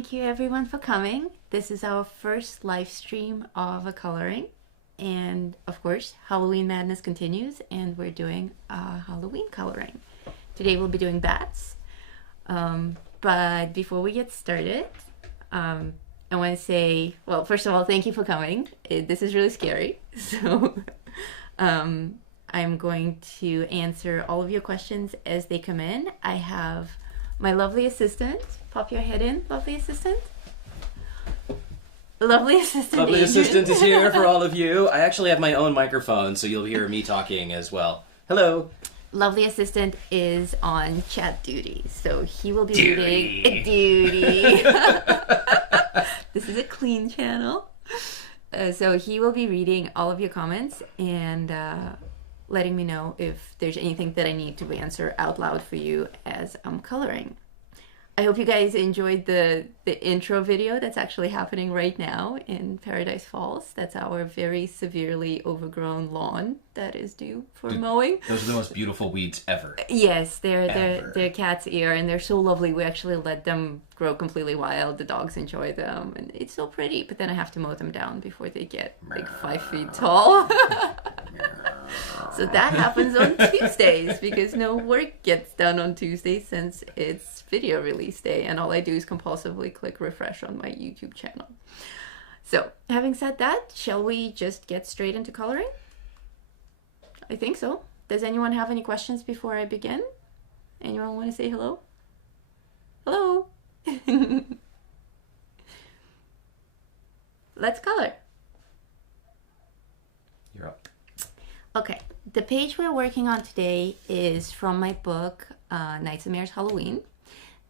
thank you everyone for coming. This is our first live stream of a coloring. And of course, Halloween Madness continues, and we're doing a Halloween coloring. Today we'll be doing bats. But before we get started, I want to say, well, first of all, thank you for coming. This is really scary. So I'm going to answer all of your questions as they come in. I have my lovely assistant. Pop your head in, lovely assistant. Lovely assistant Lovely Adrian. assistant is here for all of you. I actually have my own microphone, so you'll hear me talking as well. Hello. Lovely assistant is on chat duty, so he will be Duty. reading duty. This is a clean channel, so he will be reading all of your comments and letting me know if there's anything that I need to answer out loud for you as I'm coloring. I hope you guys enjoyed the intro video that's actually happening right now in Paradise Falls. That's our very severely overgrown lawn that is due for mowing. Those are the most beautiful weeds ever. Yes, they're Ever. cat's ear, and they're so lovely. We actually let them grow completely wild. The dogs enjoy them, and it's so pretty. But then I have to mow them down before they get like 5 feet tall. So that happens on Tuesdays because no work gets done on Tuesdays since it's video release day, and all I do is compulsively click refresh on my YouTube channel. So, having said that, shall we just get straight into coloring? I think so. Does anyone have any questions before I begin? Anyone want to say hello? Hello? Let's color. You're up. Okay, the page we're working on today is from my book, Nightmares Halloween.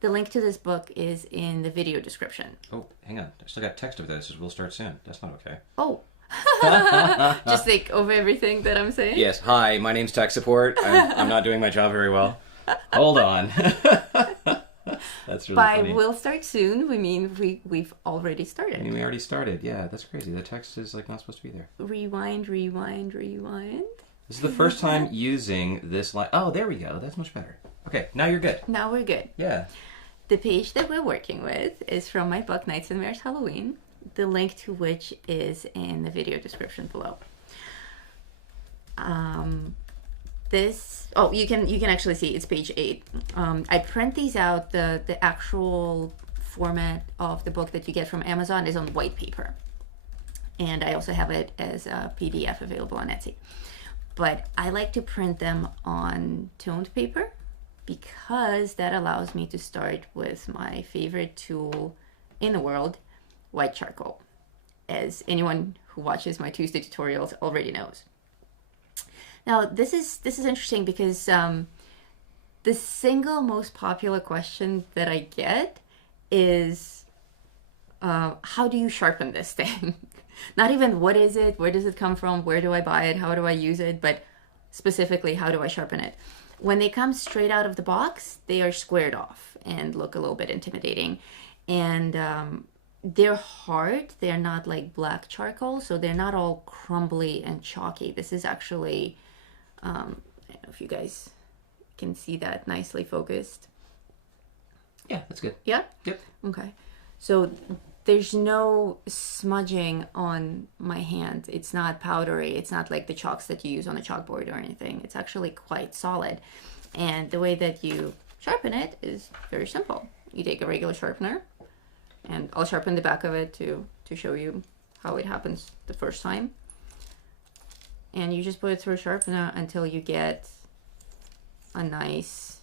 The link to this book is in the video description. Oh, hang on. I still got text of this. We'll start soon. That's not okay. Oh. Just like over everything that I'm saying? Yes. Hi, my name's tech support. I'm not doing my job very well. Hold on. That's really By funny. we'll start soon, we mean we've already started. I mean, we already started. Yeah, that's crazy. The text is like not supposed to be there. Rewind, rewind, rewind. This is the first time using this line. Oh, there we go. That's much better. Okay, now you're good. Now we're good. Yeah. The page that we're working with is from my book, Nightmares Halloween, the link to which is in the video description below. You can actually see it's page 8. I print these out. The actual format of the book that you get from Amazon is on white paper, and I also have it as a PDF available on Etsy. But I like to print them on toned paper because that allows me to start with my favorite tool in the world, white charcoal, as anyone who watches my Tuesday tutorials already knows. Now, this is interesting because the single most popular question that I get is, how do you sharpen this thing? Not even what is it, where does it come from, where do I buy it, how do I use it, but specifically, how do I sharpen it? When they come straight out of the box, they are squared off and look a little bit intimidating. And they're hard. They're not like black charcoal, so they're not all crumbly and chalky. This is actually, I don't know if you guys can see that nicely focused. Yeah, that's good. Yeah? Yep. Okay. So there's no smudging on my hand. It's not powdery. It's not like the chalks that you use on a chalkboard or anything. It's actually quite solid. And the way that you sharpen it is very simple. You take a regular sharpener, and I'll sharpen the back of it to show you how it happens the first time. And you just put it through a sharpener until you get a nice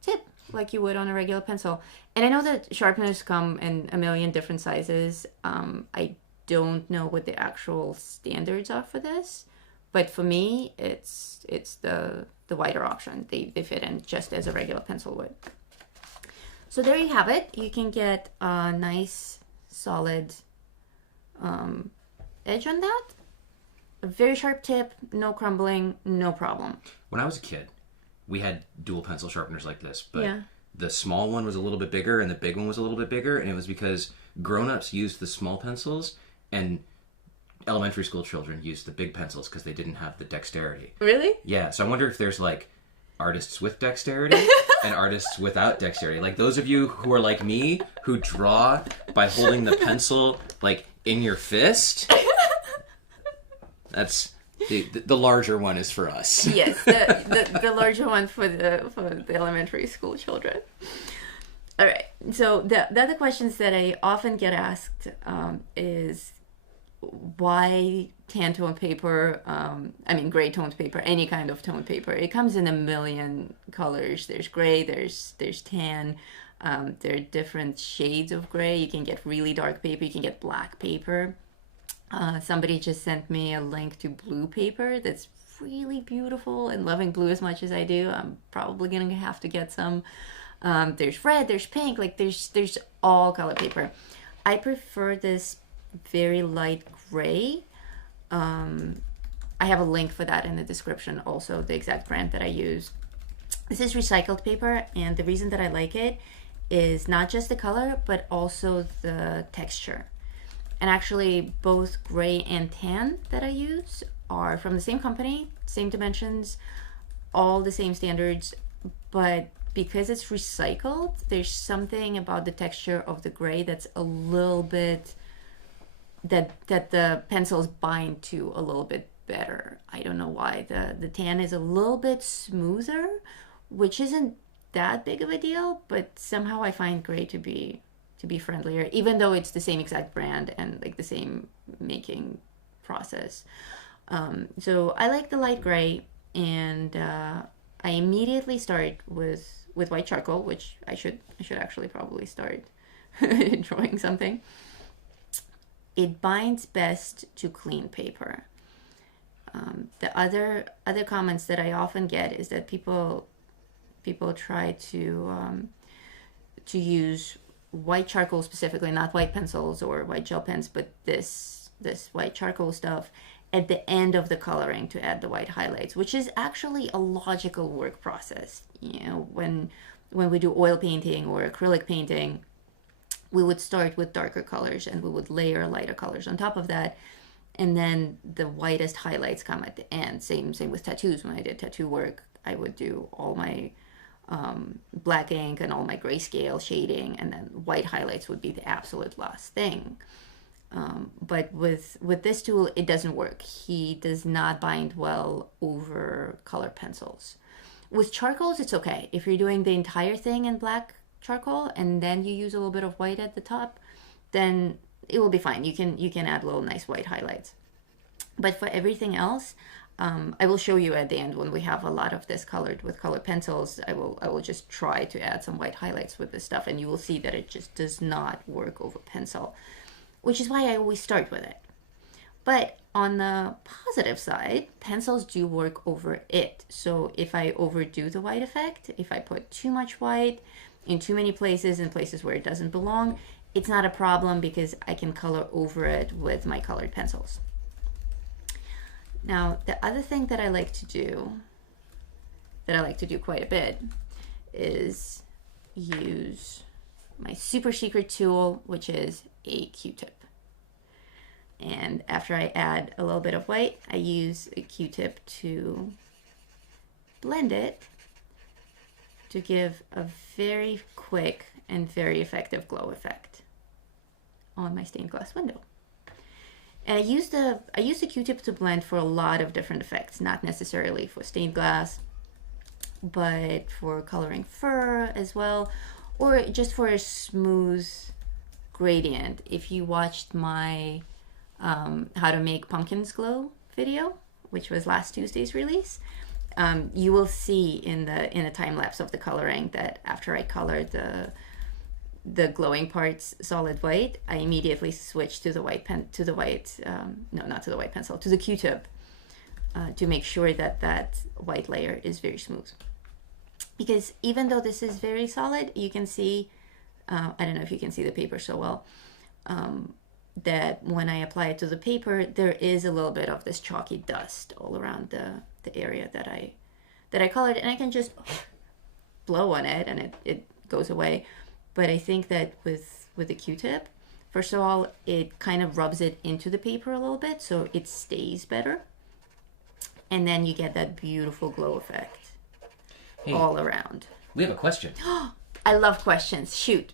tip, like you would on a regular pencil. And I know that sharpeners come in a million different sizes. I don't know what the actual standards are for this, but for me, it's the wider option. They fit in just as a regular pencil would. So there you have it. You can get a nice solid edge on that. A very sharp tip, no crumbling, no problem. When I was a kid, we had dual pencil sharpeners like this, but Yeah. the small one was a little bit bigger and the big one was a little bit bigger, and it was because grown-ups used the small pencils and elementary school children used the big pencils because they didn't have the dexterity. Really? Yeah, so I wonder if there's like artists with dexterity and artists without dexterity. Like those of you who are like me, who draw by holding the pencil like in your fist, that's the larger one is for us. Yes, the larger one for the elementary school children. All right. So the other questions that I often get asked is why tan toned paper? Gray toned paper, any kind of toned paper. It comes in a million colors. There's gray, there's tan. There are different shades of gray. You can get really dark paper. You can get black paper. Somebody just sent me a link to blue paper that's really beautiful, and loving blue as much as I do, I'm probably going to have to get some. There's red, there's pink, like there's all color paper. I prefer this very light gray. I have a link for that in the description, also the exact brand that I use. This is recycled paper, and the reason that I like it is not just the color, but also the texture. And actually, both gray and tan that I use are from the same company, same dimensions, all the same standards, but because it's recycled, there's something about the texture of the gray that's a little bit, that the pencils bind to a little bit better. I don't know why. The tan is a little bit smoother, which isn't that big of a deal, but somehow I find gray to be friendlier, even though it's the same exact brand and like the same making process. So I like the light gray, and I immediately start with white charcoal, which I should actually probably start drawing something. It binds best to clean paper. The other comments that I often get is that people try to use white charcoal specifically, not white pencils or white gel pens, but this white charcoal stuff at the end of the coloring to add the white highlights, which is actually a logical work process. You know, when we do oil painting or acrylic painting, we would start with darker colors and we would layer lighter colors on top of that, and then the whitest highlights come at the end. Same with tattoos. When I did tattoo work, I would do all my black ink and all my grayscale shading, and then white highlights would be the absolute last thing. But with this tool, it doesn't work. He does not bind well over color pencils. With charcoals, it's okay. If you're doing the entire thing in black charcoal and then you use a little bit of white at the top, then it will be fine. You can add little nice white highlights. But for everything else, I will show you at the end when we have a lot of this colored with colored pencils. I will just try to add some white highlights with this stuff, and you will see that it just does not work over pencil, which is why I always start with it. But on the positive side, pencils do work over it. So if I overdo the white effect, if I put too much white in too many places, in places where it doesn't belong, it's not a problem because I can color over it with my colored pencils. Now, the other thing that I like to do quite a bit, is use my super secret tool, which is a Q-tip. And after I add a little bit of white, I use a Q-tip to blend it to give a very quick and very effective glow effect on my stained glass window. And I use the Q-tip to blend for a lot of different effects, not necessarily for stained glass, but for coloring fur as well, or just for a smooth gradient. If you watched my how to make pumpkins glow video, which was last Tuesday's release, you will see in the time lapse of the coloring that after I colored the glowing parts solid white, I immediately switched to the Q-tip to make sure that white layer is very smooth. Because even though this is very solid, you can see, I don't know if you can see the paper so well, that when I apply it to the paper, there is a little bit of this chalky dust all around the area that I colored, and I can just blow on it and it goes away. But I think that with the Q-tip, first of all, it kind of rubs it into the paper a little bit so it stays better. And then you get that beautiful glow effect. all around. We have a question. I love questions. Shoot.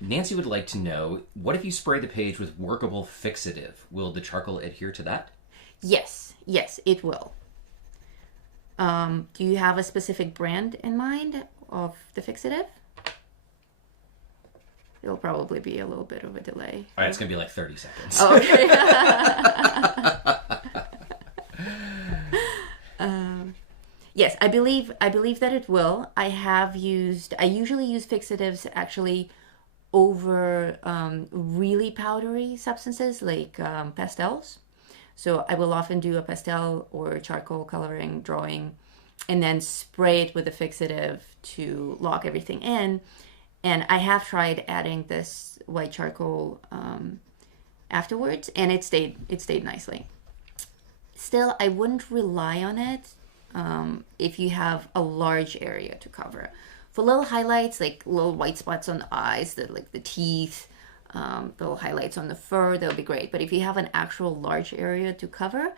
Nancy would like to know, what if you spray the page with workable fixative? Will the charcoal adhere to that? Yes, it will. Do you have a specific brand in mind of the fixative? It'll probably be a little bit of a delay. All right, it's going to be like 30 seconds. Oh, okay. Yes, I believe that it will. I usually use fixatives actually over really powdery substances like pastels. So I will often do a pastel or charcoal coloring drawing and then spray it with a fixative to lock everything in. And I have tried adding this white charcoal afterwards, and it stayed nicely. Still, I wouldn't rely on it if you have a large area to cover. For little highlights, like little white spots on the eyes, like the teeth, little highlights on the fur, that'll be great. But if you have an actual large area to cover,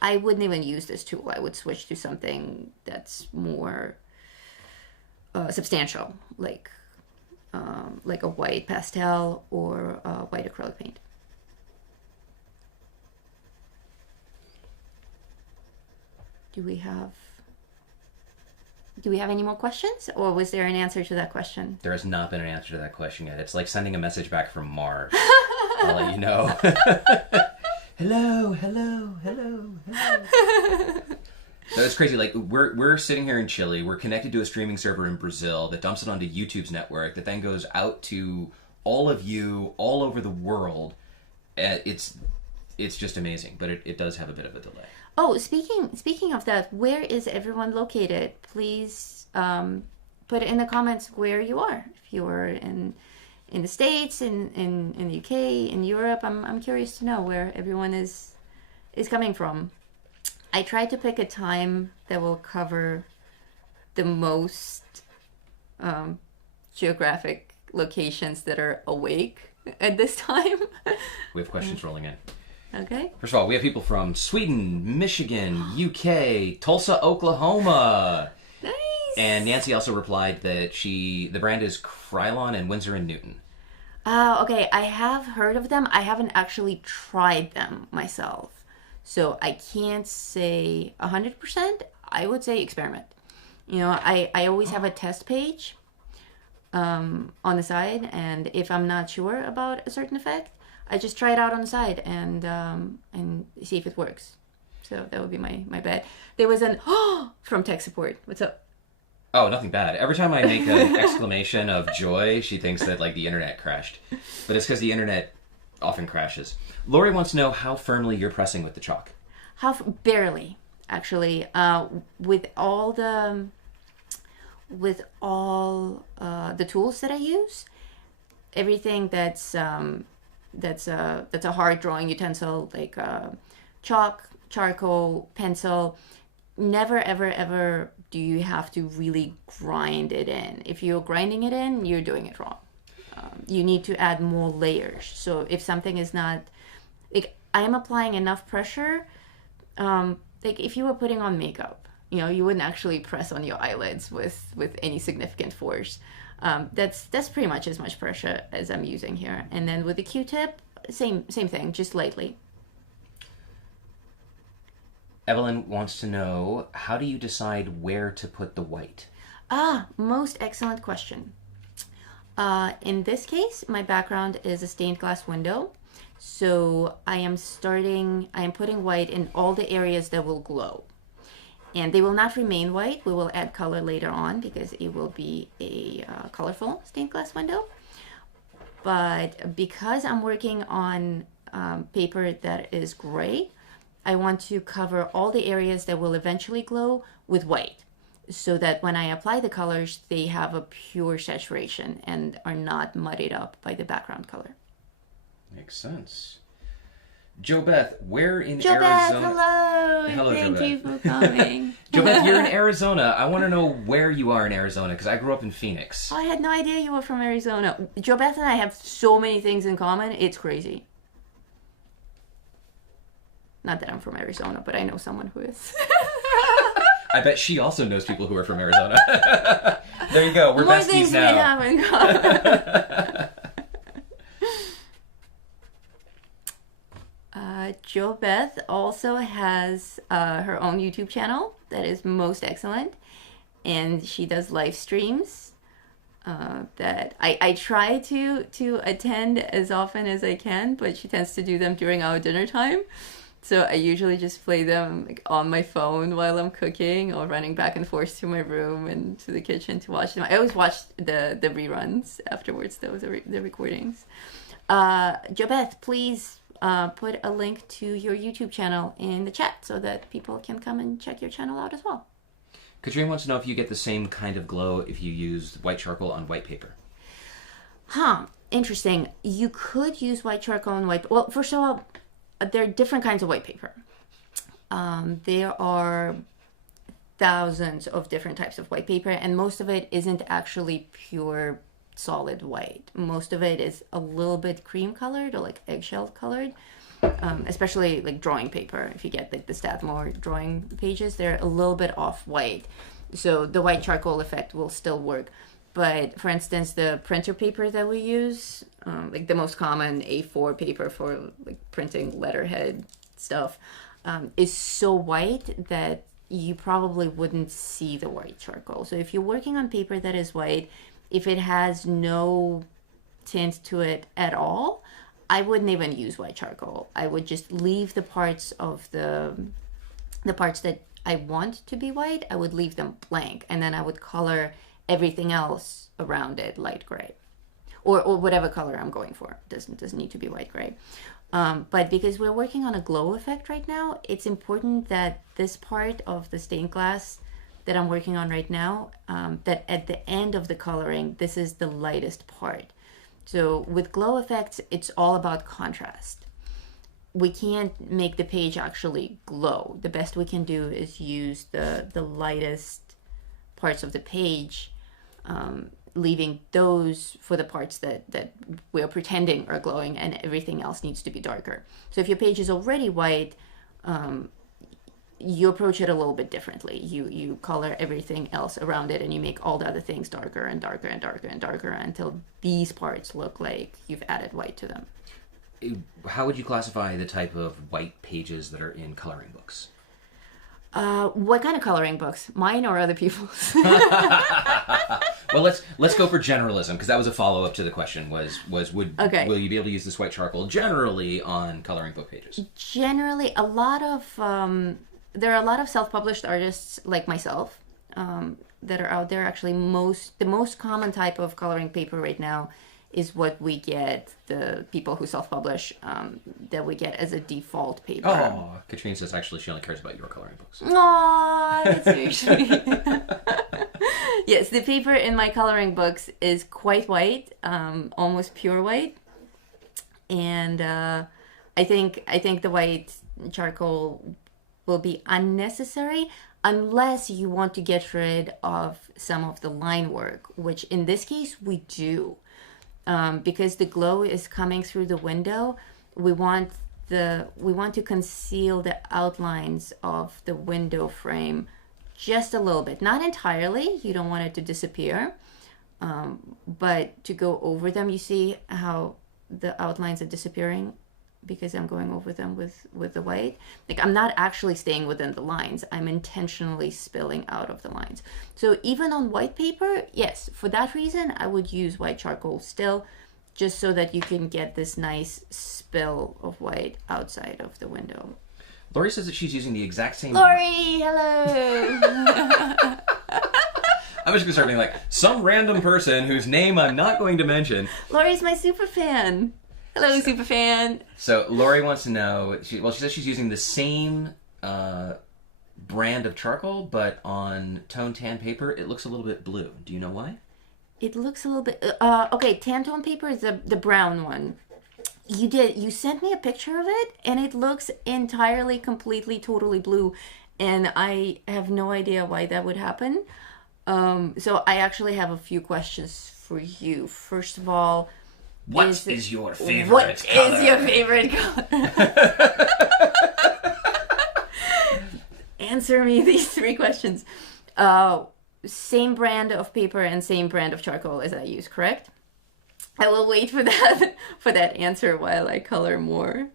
I wouldn't even use this tool. I would switch to something that's more substantial, like a white pastel or white acrylic paint. Do we have any more questions, or was there an answer to that question? There has not been an answer to that question yet. It's like sending a message back from Mars. I'll let you know. Hello. No, it's crazy. Like we're sitting here in Chile. We're connected to a streaming server in Brazil that dumps it onto YouTube's network. That then goes out to all of you all over the world. It's just amazing, but it does have a bit of a delay. Oh, speaking of that, where is everyone located? Please put it in the comments where you are. If you're in the States, in the UK, in Europe, I'm curious to know where everyone is coming from. I tried to pick a time that will cover the most geographic locations that are awake at this time. We have questions rolling in. Okay. First of all, we have people from Sweden, Michigan, UK, Tulsa, Oklahoma. Nice. And Nancy also replied that the brand is Krylon and Winsor & Newton. Okay. I have heard of them. I haven't actually tried them myself. So I can't say 100%. I would say experiment. You know, I always have a test page on the side. And if I'm not sure about a certain effect, I just try it out on the side and see if it works. So that would be my bet. There was an from tech support. What's up? Oh, nothing bad. Every time I make an exclamation of joy, she thinks that like the internet crashed. But it's because the internet often crashes. Lori wants to know how firmly you're pressing with the chalk. Barely, actually. With all the tools that I use, everything that's a hard drawing utensil like chalk, charcoal, pencil. Never ever do you have to really grind it in. If you're grinding it in, you're doing it wrong. You need to add more layers. So if something is not, like, I am applying enough pressure. Like if you were putting on makeup, you know, you wouldn't actually press on your eyelids with any significant force. That's pretty much as much pressure as I'm using here. And then with the Q-tip, same thing, just lightly. Evelyn wants to know, how do you decide where to put the white? Most excellent question. In this case, my background is a stained glass window. So I am putting white in all the areas that will glow. And they will not remain white. We will add color later on because it will be a colorful stained glass window. But because I'm working on paper that is gray, I want to cover all the areas that will eventually glow with white, so that when I apply the colors, they have a pure saturation and are not muddied up by the background color. Makes sense. Jo Beth, where in Jo Arizona? Beth, hello. Hello, Thank Jo you Beth. for coming. Jo Beth, you're in Arizona. I want to know where you are in Arizona, because I grew up in Phoenix. I had no idea you were from Arizona. Jo Beth and I have so many things in common. It's crazy. Not that I'm from Arizona, but I know someone who is. I bet she also knows people who are from Arizona. There you go. We're More besties things now. we have in common. Jo Beth also has her own YouTube channel that is most excellent, and she does live streams that I try to attend as often as I can, but she tends to do them during our dinner time. So I usually just play them like, on my phone while I'm cooking or running back and forth to my room and to the kitchen to watch them. I always watch the reruns afterwards, though, the recordings. Jo Beth, please put a link to your YouTube channel in the chat so that people can come and check your channel out as well. Katrina wants to know if you get the same kind of glow if you use white charcoal on white paper. Interesting. You could use white charcoal on white... Well, first of all, there are different kinds of white paper. There are thousands of different types of white paper, and most of it isn't actually pure solid white. Most of it is a little bit cream colored or like eggshell colored, especially like drawing paper. If you get like the Stathmore drawing pages, they're a little bit off white. So the white charcoal effect will still work. But for instance, the printer paper that we use, like the most common A4 paper for like printing letterhead stuff, is so white that you probably wouldn't see the white charcoal. So if you're working on paper that is white, if it has no tint to it at all, I wouldn't even use white charcoal. I would just leave the parts of the parts that I want to be white, I would leave them blank, and then I would color everything else around it light gray, or whatever color I'm going for. Doesn't need to be white gray. But because we're working on a glow effect right now, it's important that this part of the stained glass that I'm working on right now, that at the end of the coloring, this is the lightest part. So with glow effects, it's all about contrast. We can't make the page actually glow. The best we can do is use the lightest parts of the page, leaving those for the parts that we're pretending are glowing, and everything else needs to be darker. So if your page is already white, you approach it a little bit differently. You color everything else around it, and you make all the other things darker and darker and darker and darker until these parts look like you've added white to them. How would you classify the type of white pages that are in coloring books? What kind of coloring books? Mine or other people's? Well, let's go for generalism, because that was a follow up to the question. Will you be able to use this white charcoal generally on coloring book pages? Generally, there are a lot of self-published artists like myself that are out there. Actually, the most common type of coloring paper right now is what we get, the people who self-publish, that we get as a default paper. Oh, Katrina says actually she only cares about your coloring books. Aww, that's very sweet. Yes, the paper in my coloring books is quite white, almost pure white. And I think the white charcoal will be unnecessary unless you want to get rid of some of the line work, which in this case we do. Because the glow is coming through the window, we want to conceal the outlines of the window frame just a little bit, not entirely. You don't want it to disappear, but to go over them. You see how the outlines are disappearing because I'm going over them with the white. Like, I'm not actually staying within the lines. I'm intentionally spilling out of the lines. So even on white paper, yes, for that reason, I would use white charcoal still, just so that you can get this nice spill of white outside of the window. Lori says that she's using the exact same... Lori, hello! I'm just going to start being like, some random person whose name I'm not going to mention. Lori's my super fan. Hello, super fan. So Lori wants to know, she says she's using the same brand of charcoal, but on toned tan paper, it looks a little bit blue. Do you know why? It looks a little bit... okay, tan tone paper is the brown one. You sent me a picture of it, and it looks entirely, completely, totally blue, and I have no idea why that would happen. So I actually have a few questions for you. First of all... What is your favorite color? answer me these three questions. Same brand of paper and same brand of charcoal as I use, correct? I will wait for that answer while I color more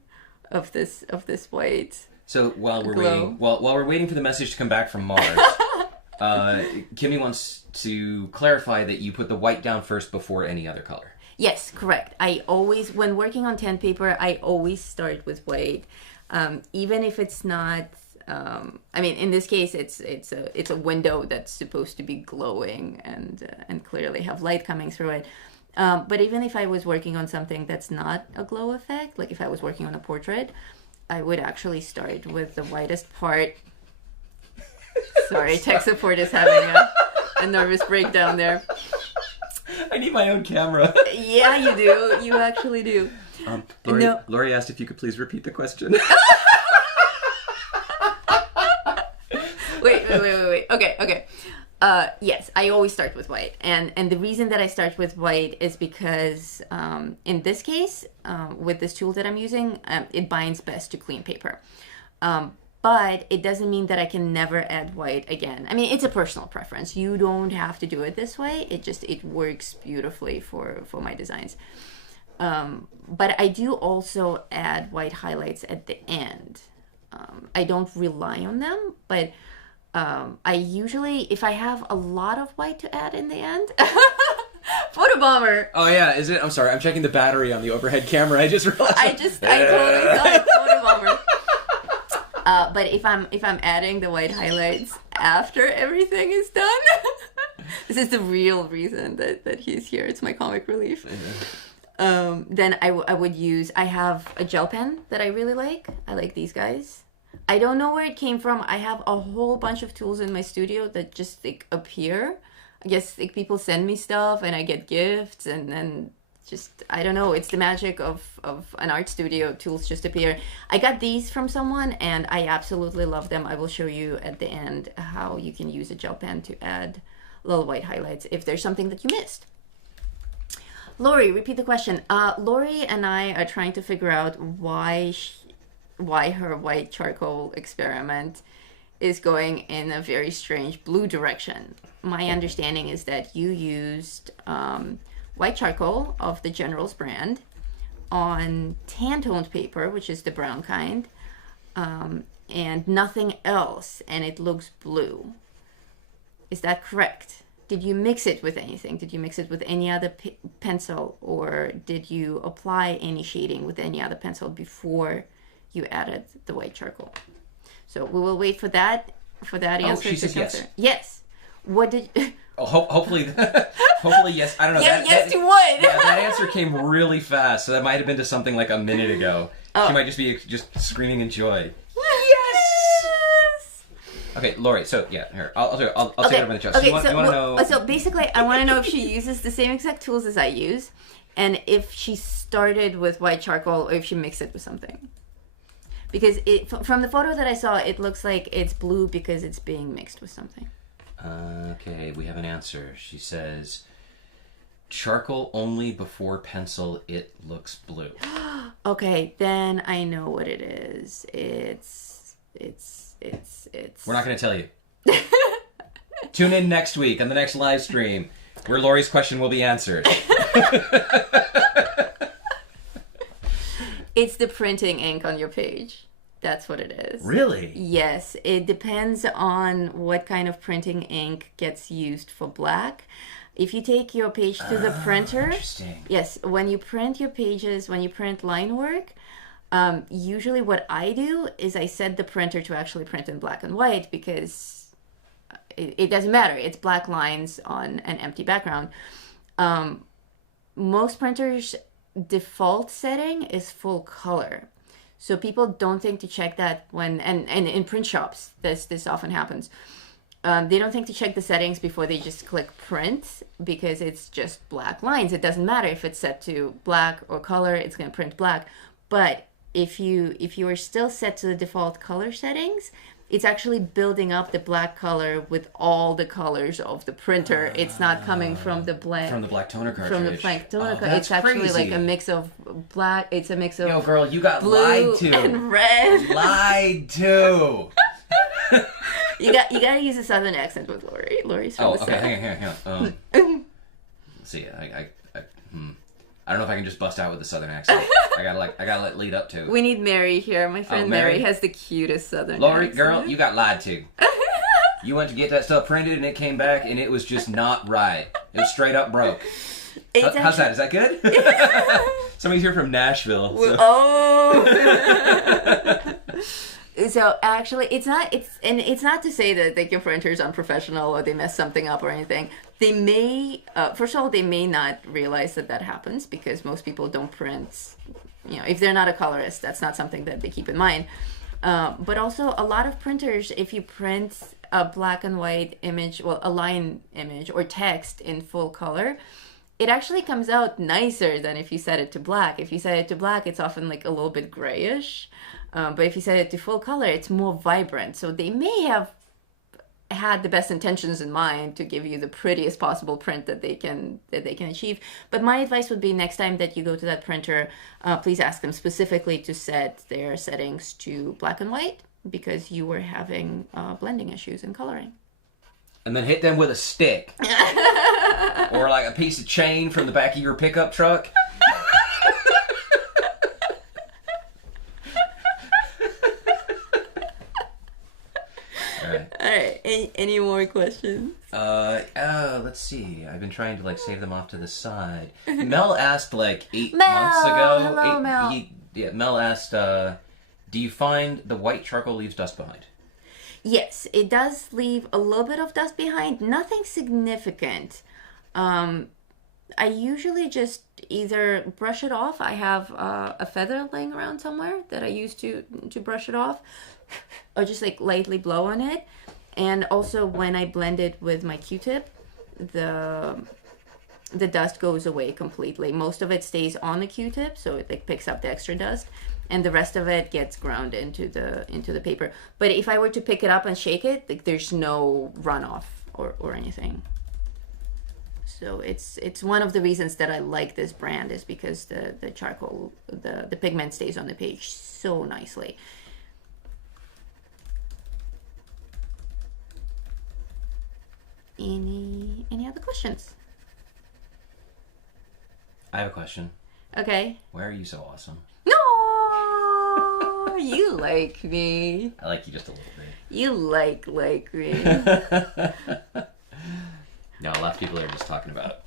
of this white. So while we're glow. waiting, while we're waiting for the message to come back from Mars, Kimmy wants to clarify that you put the white down first before any other color. Yes, correct. I always, when working on tan paper, I always start with white, even if it's not. I mean, in this case, it's a window that's supposed to be glowing and clearly have light coming through it. But even if I was working on something that's not a glow effect, like if I was working on a portrait, I would actually start with the whitest part. Sorry, tech support is having a nervous breakdown there. I need my own camera. Yeah, you do. You actually do. Lori asked if you could please repeat the question. Wait. Okay. Yes, I always start with white. And the reason that I start with white is because in this case, with this tool that I'm using, it binds best to clean paper. But it doesn't mean that I can never add white again. I mean, it's a personal preference. You don't have to do it this way. It works beautifully for my designs. But I do also add white highlights at the end. I don't rely on them, but I usually, if I have a lot of white to add in the end, photobomber. Oh yeah, is it? I'm sorry, I'm checking the battery on the overhead camera. I just realized. I totally thought photobomber. But if I'm adding the white highlights after everything is done, this is the real reason that he's here. It's my comic relief. Then I would use. I have a gel pen that I really like. I like these guys. I don't know where it came from. I have a whole bunch of tools in my studio that just appear. I guess people send me stuff and I get gifts and then just, I don't know. It's the magic of an art studio. Tools just appear. I got these from someone and I absolutely love them. I will show you at the end how you can use a gel pen to add little white highlights if there's something that you missed. Lori, repeat the question. Lori and I are trying to figure out why her white charcoal experiment is going in a very strange blue direction. My understanding is that you used white charcoal of the General's brand on tan-toned paper, which is the brown kind, and nothing else, and it looks blue. Is that correct? Did you mix it with anything? Did you mix it with any other pencil, or did you apply any shading with any other pencil before you added the white charcoal? So we will wait for that answer. She says yes. Yes. What did? Hopefully, yes. I don't know. Yes to what? Yeah, that answer came really fast, so that might have been to something like a minute ago. She might just be screaming in joy. Yes. Okay, Lori. So yeah, here I'll take it over the chest. Okay, you want to know? So basically, I want to know if she uses the same exact tools as I use, and if she started with white charcoal or if she mixed it with something. Because from the photo that I saw, it looks like it's blue because it's being mixed with something. Okay, we have an answer. She says, charcoal only before pencil, it looks blue. Okay, then I know what it is. It's. We're not going to tell you. Tune in next week on the next live stream where Lori's question will be answered. It's the printing ink on your page. That's what it is. Really? Yes. It depends on what kind of printing ink gets used for black. If you take your page to the printer, yes, when you print your pages, when you print line work, usually what I do is I set the printer to actually print in black and white because it doesn't matter. It's black lines on an empty background. Most printers default setting is full color, so people don't think to check that when and in print shops this often happens. They don't think to check the settings before they just click print because it's just black lines. It doesn't matter if it's set to black or color, it's going to print black. But if you are still set to the default color settings, it's actually building up the black color with all the colors of the printer. It's not coming from the black toner cartridge. From the blank toner cartridge. That's it's actually crazy. like a mix of black. It's a mix of Yo, girl, you got blue lied to. and red. Lied to. You gotta use a southern accent with Lori. Lori's from the okay, South. hang on. Let's see. I don't know if I can just bust out with the southern accent. I gotta let it lead up to. We need Mary here. My friend Mary Mary has the cutest southern Lori, accent. girl, you got lied to. You went to get that stuff printed and it came back and it was just not right. It was straight up broke. How's that? Is that good? Somebody's here from Nashville. So. Oh. So actually, it's not to say that your printer's unprofessional or they mess something up or anything. They may, first of all, they may not realize that happens because most people don't print. If they're not a colorist, that's not something that they keep in mind. But also, a lot of printers, if you print a black and white image, well, a line image or text in full color, it actually comes out nicer than if you set it to black. If you set it to black, it's often like a little bit grayish. But if you set it to full color, it's more vibrant. So they may have had the best intentions in mind to give you the prettiest possible print that they can achieve. But my advice would be next time that you go to that printer, please ask them specifically to set their settings to black and white because you were having blending issues in coloring. And then hit them with a stick. Or like a piece of chain from the back of your pickup truck. All right. Any more questions? Let's see. I've been trying to save them off to the side. Mel asked 8 months ago. Hello, Mel. Mel asked, do you find the white charcoal leaves dust behind? Yes, it does leave a little bit of dust behind. Nothing significant. I usually just either brush it off. I have a feather laying around somewhere that I use to brush it off, or just lightly blow on it. And also when I blend it with my Q-tip, the dust goes away completely. Most of it stays on the Q-tip, so it picks up the extra dust, and the rest of it gets ground into the paper. But if I were to pick it up and shake it, there's no runoff or anything. So it's one of the reasons that I like this brand is because the charcoal, the pigment stays on the page so nicely. Any other questions? I have a question. Okay. Why are you so awesome? No, you like me. I like you just a little bit. You like me. No, a lot of people are just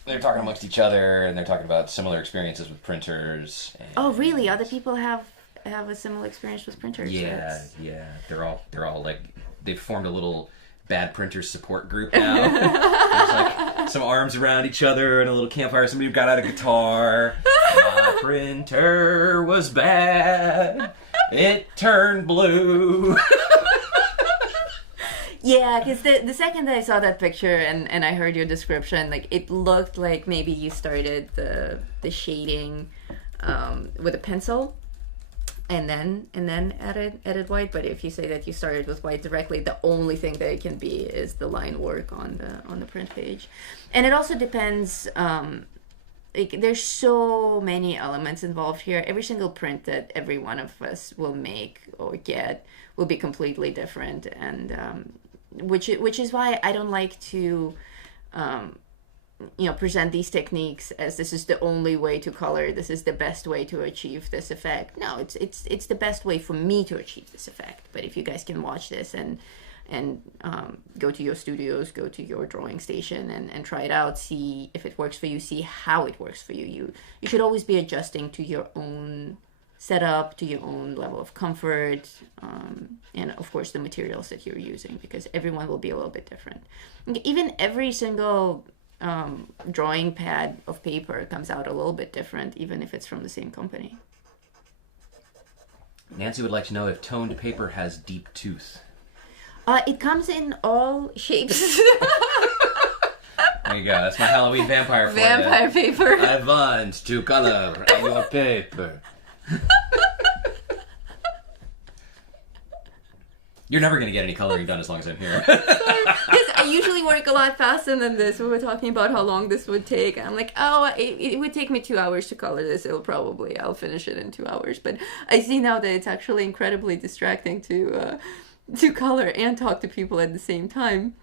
they're talking amongst each other, and they're talking about similar experiences with printers. And Oh, really? Other people have a similar experience with printers? Yeah. They're all they've formed a little bad printers support group now. There's some arms around each other and a little campfire. Somebody got out a guitar. My printer was bad. It turned blue. Yeah, because the second that I saw that picture and I heard your description, it looked like maybe you started the shading with a pencil and then added white. But if you say that you started with white directly, the only thing that it can be is the line work on the print page. And it also depends. There's so many elements involved here. Every single print that every one of us will make or get will be completely different, and which is why I don't like to present these techniques as this is the only way to color, this is the best way to achieve this effect. No, it's the best way for me to achieve this effect. But if you guys can watch this and go to your studios, go to your drawing station and try it out, see if it works for you, see how it works for you. You should always be adjusting to your own setup, to your own level of comfort, and of course the materials that you're using, because everyone will be a little bit different. Even every single drawing pad of paper comes out a little bit different, even if it's from the same company. Nancy would like to know if toned paper has deep tooth. It comes in all shapes. There you go. That's my Halloween vampire for Vampire you. paper. I want to color your paper. You're never going to get any coloring done as long as I'm here. I usually work a lot faster than this. We were talking about how long this would take. I'm like, it would take me 2 hours to color this. I'll finish it in 2 hours. But I see now that it's actually incredibly distracting to to color and talk to people at the same time.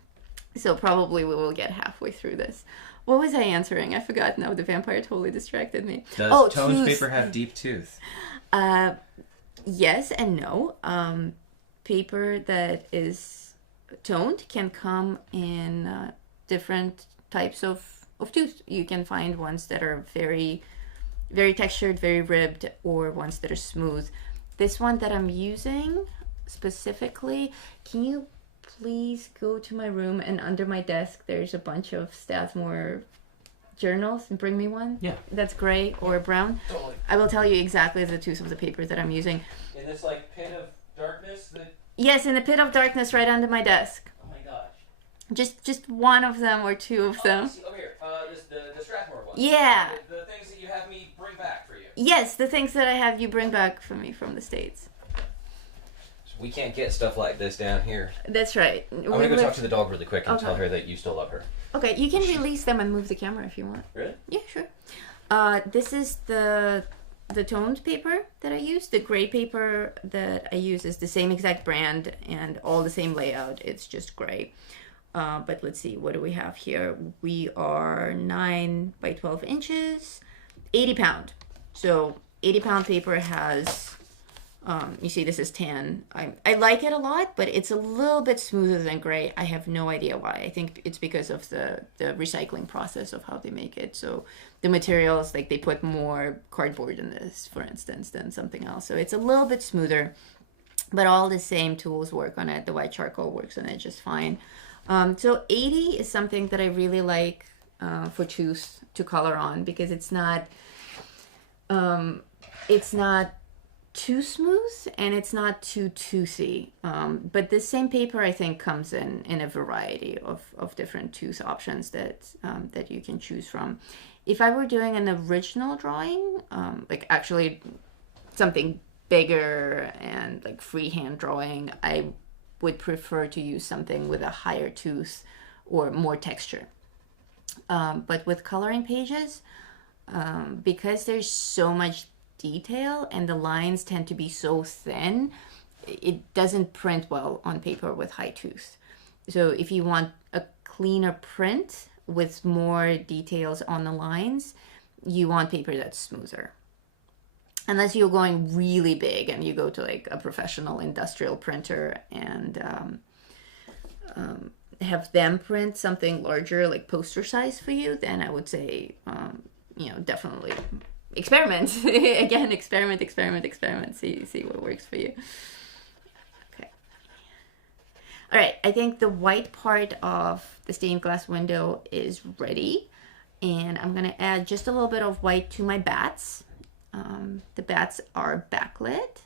So probably we will get halfway through this. What was I answering? I forgot now. The vampire totally distracted me. Does Tone's paper have deep tooth? Yes and no. Paper that is toned can come in different types of tooth. You can find ones that are very, very textured, very ribbed, or ones that are smooth. This one that I'm using specifically, can you please go to my room, and under my desk there's a bunch of Stathmore journals, and bring me one? Yeah. That's gray or brown. Totally. I will tell you exactly the tooth of the paper that I'm using. In this like pit of darkness that... Yes, in the pit of darkness right under my desk. Oh my gosh. Just one of them or two of them. See, over here. The Strathmore one. Yeah. The things that you have me bring back for you. Yes, the things that I have you bring back for me from the States. So we can't get stuff like this down here. That's right. I'm gonna go talk to the dog really quick and Okay. tell her that you still love her. Okay, you can release them and move the camera if you want. Really? Yeah, sure. This is the toned paper that I use. The gray paper that I use is the same exact brand and all the same layout. It's just gray. But let's see, what do we have here? We are 9 by 12 inches, 80 pound. So 80 pound paper has, you see this is tan. I like it a lot, but it's a little bit smoother than gray. I have no idea why. I think it's because of the recycling process of how they make it. So the materials, like they put more cardboard in this, for instance, than something else. So it's a little bit smoother, but all the same tools work on it. The white charcoal works on it just fine. So 80 is something that I really like for tooth to color on, because it's not too smooth and it's not too toothy. But this same paper I think comes in a variety of different tooth options that you can choose from. If I were doing an original drawing, like actually something bigger and like freehand drawing, I would prefer to use something with a higher tooth or more texture. But with coloring pages, because there's so much detail and the lines tend to be so thin, it doesn't print well on paper with high tooth. So if you want a cleaner print with more details on the lines, you want paper that's smoother. Unless you're going really big and you go to like a professional industrial printer and have them print something larger, like poster size for you, then I would say, definitely experiment. Again, experiment. See what works for you. Okay. All right, I think the white part of the stained glass window is ready. And I'm gonna add just a little bit of white to my bats. The bats are backlit,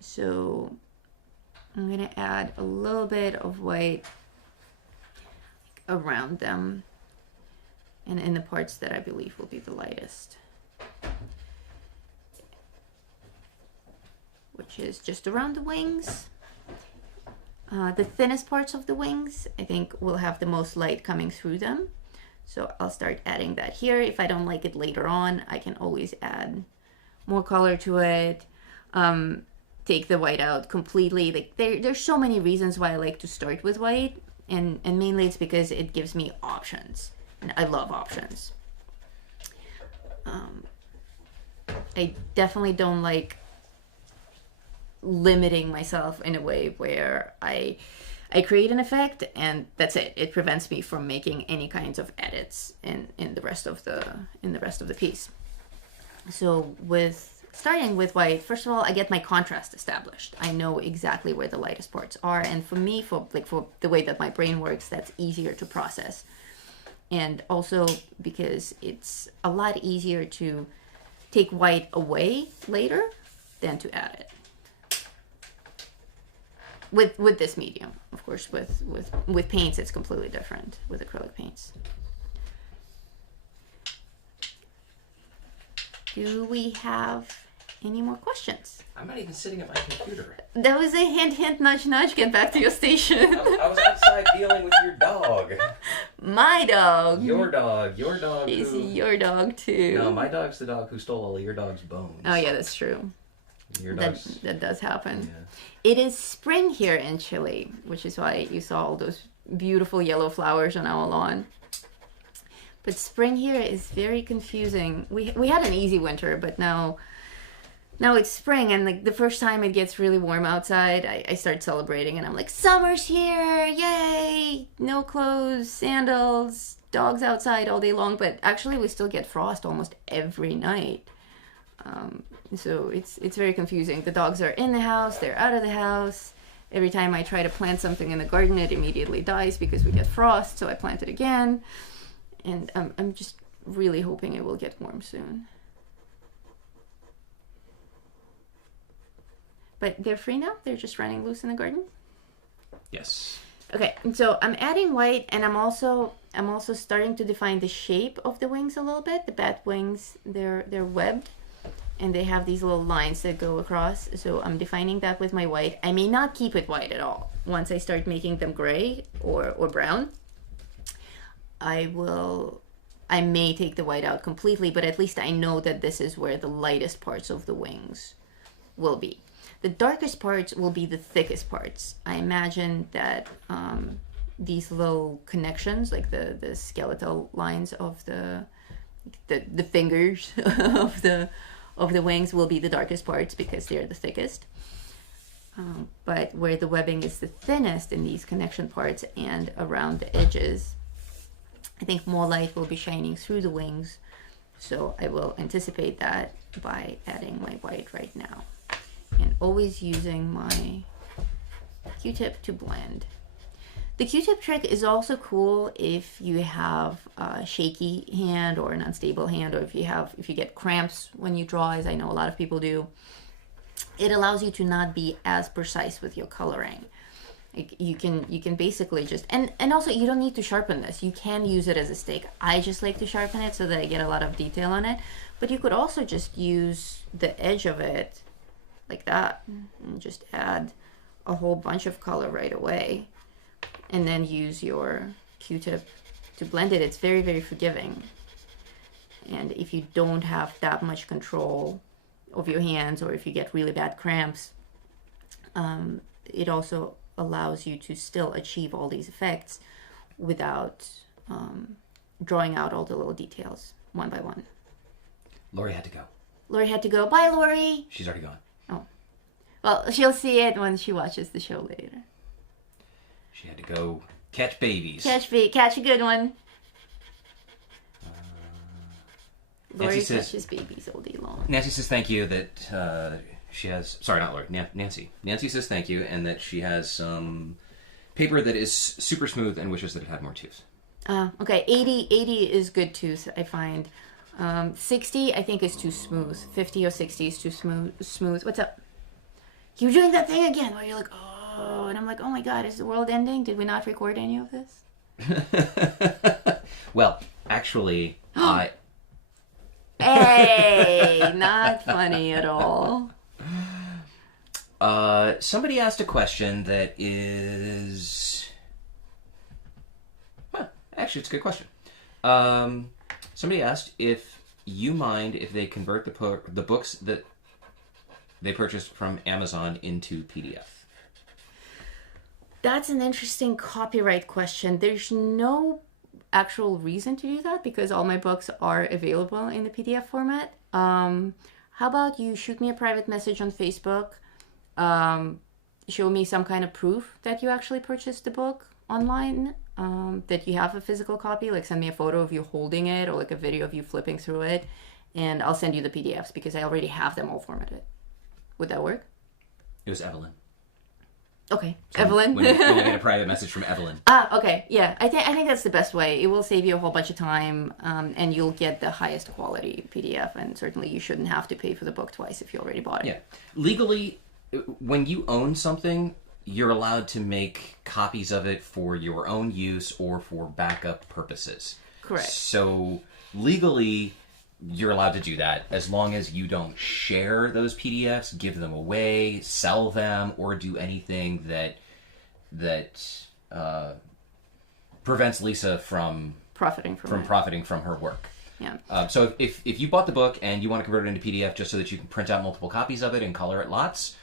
so I'm gonna add a little bit of white around them and in the parts that I believe will be the lightest, which is just around the wings. The thinnest parts of the wings I think will have the most light coming through them, so I'll start adding that here. If I don't like it later on, I can always add more color to it, take the white out completely. Like there's so many reasons why I like to start with white, and mainly it's because it gives me options, and I love options. I definitely don't like limiting myself in a way where I create an effect and that's it. It prevents me from making any kinds of edits in the rest of the piece. So starting with white, first of all, I get my contrast established. I know exactly where the lightest parts are, and for me, for the way that my brain works, that's easier to process. And also because it's a lot easier to take white away later than to add it. With this medium, of course, with paints, it's completely different with acrylic paints. Do we have any more questions? I'm not even sitting at my computer. That was a hint, nudge, nudge. Get back to your station. I was outside dealing with your dog. My dog. Your dog. Is your dog too? No, my dog's the dog who stole all of your dog's bones. Oh yeah, that's true. Your that dogs. that does happen. Yeah. It is spring here in Chile, which is why you saw all those beautiful yellow flowers on our lawn. But spring here is very confusing. We had an easy winter, but now it's spring, and like the first time it gets really warm outside, I start celebrating, and I'm like, summer's here, yay! No clothes, sandals, dogs outside all day long. But actually, we still get frost almost every night. So it's very confusing. The dogs are in the house, they're out of the house. Every time I try to plant something in the garden, it immediately dies because we get frost, so I plant it again. And I'm just really hoping it will get warm soon. But they're free now? They're just running loose in the garden? Yes. Okay, so I'm adding white, and I'm also starting to define the shape of the wings a little bit. The bat wings, they're webbed, and they have these little lines that go across. So I'm defining that with my white. I may not keep it white at all. Once I start making them gray or brown, I may take the white out completely, but at least I know that this is where the lightest parts of the wings will be. The darkest parts will be the thickest parts. I imagine that these little connections, like the skeletal lines of the fingers of the wings, will be the darkest parts because they're the thickest. But where the webbing is the thinnest in these connection parts and around the edges, I think more light will be shining through the wings. So I will anticipate that by adding my white right now. And always using my Q-tip to blend. The Q-tip trick is also cool if you have a shaky hand or an unstable hand, or if you get cramps when you draw, as I know a lot of people do. It allows you to not be as precise with your coloring. Like you can basically just, and also you don't need to sharpen this. You can use it as a stick. I just like to sharpen it so that I get a lot of detail on it. But you could also just use the edge of it like that and just add a whole bunch of color right away, and then use your Q-tip to blend it. It's very, very forgiving. And if you don't have that much control of your hands, or if you get really bad cramps, it also allows you to still achieve all these effects without drawing out all the little details one by one. Lori had to go. Lori had to go. Bye, Lori. She's already gone. Oh. Well, she'll see it when she watches the show later. She had to go catch babies. Catch a good one. Lori Nancy says- catches babies all day long. Nancy says thank you that she has... Sorry, not Lori. Nancy. Nancy says thank you, and that she has some paper that is super smooth and wishes that it had more tooth. Okay, 80 is good tooth, I find. 60 I think is too smooth. 50 or 60 is too smooth. What's up? You're doing that thing again where you're like, oh, and I'm like, oh my god, is the world ending? Did we not record any of this? Well, actually, Hey, not funny at all. Somebody asked a question that is... actually, it's a good question. Somebody asked if you mind if they convert the books that they purchased from Amazon into PDF. That's an interesting copyright question. There's no actual reason to do that because all my books are available in the PDF format. How about you shoot me a private message on Facebook, show me some kind of proof that you actually purchased the book online, that you have a physical copy, like send me a photo of you holding it or like a video of you flipping through it, and I'll send you the PDFs because I already have them all formatted. Would that work? It was Evelyn. Okay, So Evelyn. when you get a private message from Evelyn. Okay, yeah. I think that's the best way. It will save you a whole bunch of time, and you'll get the highest quality PDF. And certainly, you shouldn't have to pay for the book twice if you already bought it. Yeah. Legally, when you own something, you're allowed to make copies of it for your own use or for backup purposes. Correct. So legally, you're allowed to do that as long as you don't share those PDFs, give them away, sell them, or do anything that prevents Lisa from Profiting from it. profiting from her work. Yeah. So if you bought the book and you want to convert it into PDF just so that you can print out multiple copies of it and color it lots,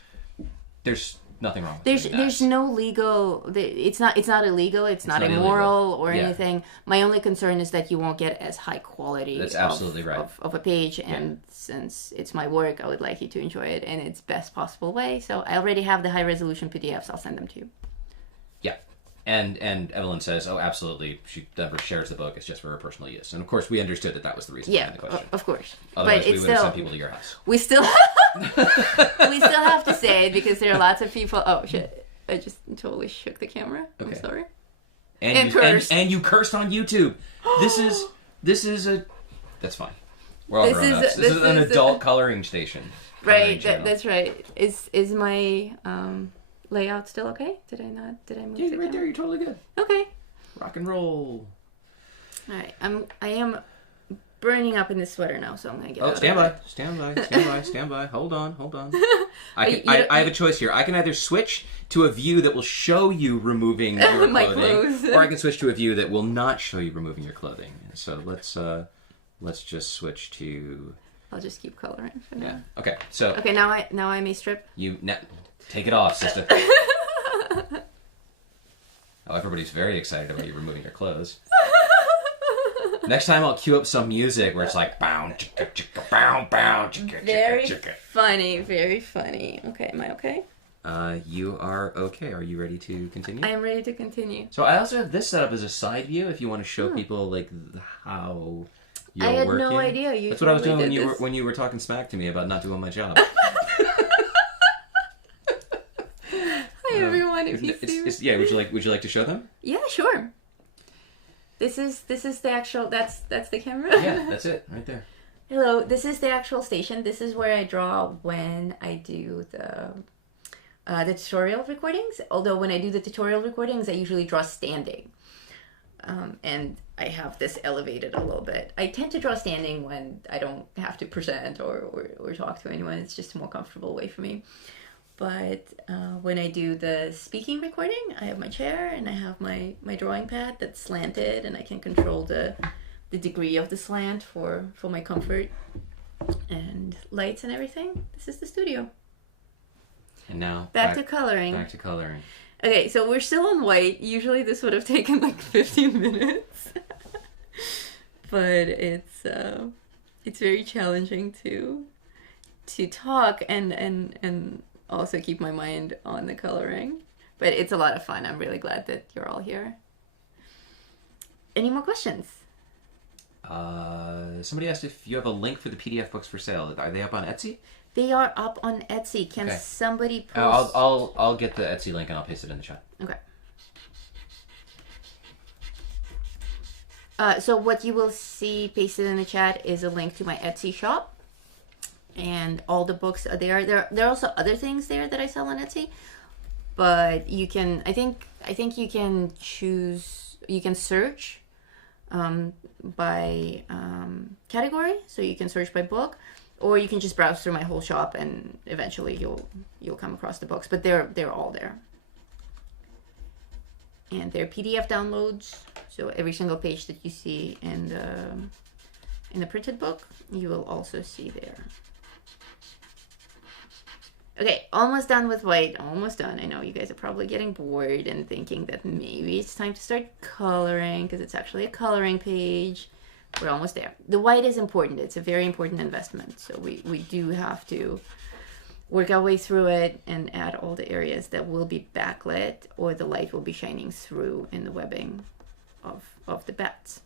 there's nothing wrong with doing that. There's no legal. It's not illegal. It's not immoral or anything. My only concern is that you won't get as high quality. That's absolutely right. Of a page, and since it's my work, I would like you to enjoy it in its best possible way. So I already have the high resolution PDFs. I'll send them to you. Yeah. And Evelyn says, oh, absolutely. She never shares the book. It's just for her personal use. And of course, we understood that was the reason behind the question. Of course. Otherwise, but we it's would have still, sent people to your house. we still have to say it because there are lots of people. Oh shit! I just totally shook the camera. Okay. I'm sorry. And cursed. And you cursed on YouTube. This is a. That's fine. We're all grown ups. This is an adult coloring station. Right. That's right. Is my layout still okay? Did I move? Yeah, right there. You're totally good. Okay. Rock and roll. All right. I am burning up in this sweater now, so I'm gonna get out stand of by. Stand by. Hold on. I have a choice here. I can either switch to a view that will show you removing your My clothing, clothes. or I can switch to a view that will not show you removing your clothing. So let's just switch to. I'll just keep coloring for now. Yeah. Okay. So. Okay. Now I may strip. Take it off, sister. Oh, everybody's very excited about you removing your clothes. Next time I'll cue up some music where it's like bow, chicka, chicka, bow, bow, chicka, Very chicka, chicka. funny. Very funny. Okay. Am I okay? You are okay. Are you ready to continue? I am ready to continue. So I also have this set up as a side view if you want to show people like how you're I had working. no idea you. That's what I was doing totally when you were talking smack to me about not doing my job. Hi everyone. If you see. Yeah. Would you like to show them? Yeah, sure. This is the actual. That's the camera. Yeah, that's it right there. Hello. This is the actual station. This is where I draw when I do the tutorial recordings. Although when I do the tutorial recordings, I usually draw standing. And I have this elevated a little bit. I tend to draw standing when I don't have to present or talk to anyone. It's just a more comfortable way for me. But when I do the speaking recording, I have my chair and I have my drawing pad that's slanted, and I can control the degree of the slant for my comfort and lights and everything. This is the studio. And now Back to coloring. Back to coloring. Okay, so we're still on white. Usually this would have taken like 15 minutes. But it's very challenging to talk and also keep my mind on the coloring. But it's a lot of fun. I'm really glad that you're all here. Any more questions? Somebody asked if you have a link for the PDF books for sale. Are they up on Etsy? They are up on Etsy. Can Okay. somebody post? I'll get the Etsy link and I'll paste it in the chat. Okay. So what you will see pasted in the chat is a link to my Etsy shop, and all the books are there. There are also other things there that I sell on Etsy, but you can. I think you can choose. You can search by category, so you can search by book. Or you can just browse through my whole shop, and eventually you'll come across the books. But they're all there, and they're PDF downloads. So every single page that you see in the printed book, you will also see there. Okay, almost done with white. Almost done. I know you guys are probably getting bored and thinking that maybe it's time to start coloring because it's actually a coloring page. We're almost there. The white is important. It's a very important investment. So we do have to work our way through it and add all the areas that will be backlit or the light will be shining through in the webbing of the bats.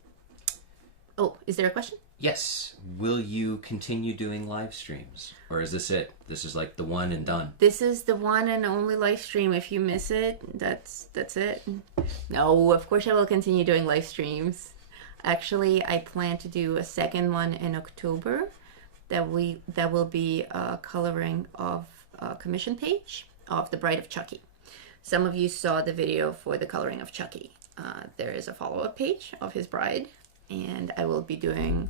Oh, is there a question? Yes. Will you continue doing live streams? Or is this it? This is like the one and done? This is the one and only live stream. If you miss it, that's it. No, of course I will continue doing live streams. Actually, I plan to do a second one in October. That will be a coloring of a commission page of The Bride of Chucky. Some of you saw the video for the coloring of Chucky. There is a follow-up page of his bride, and I will be doing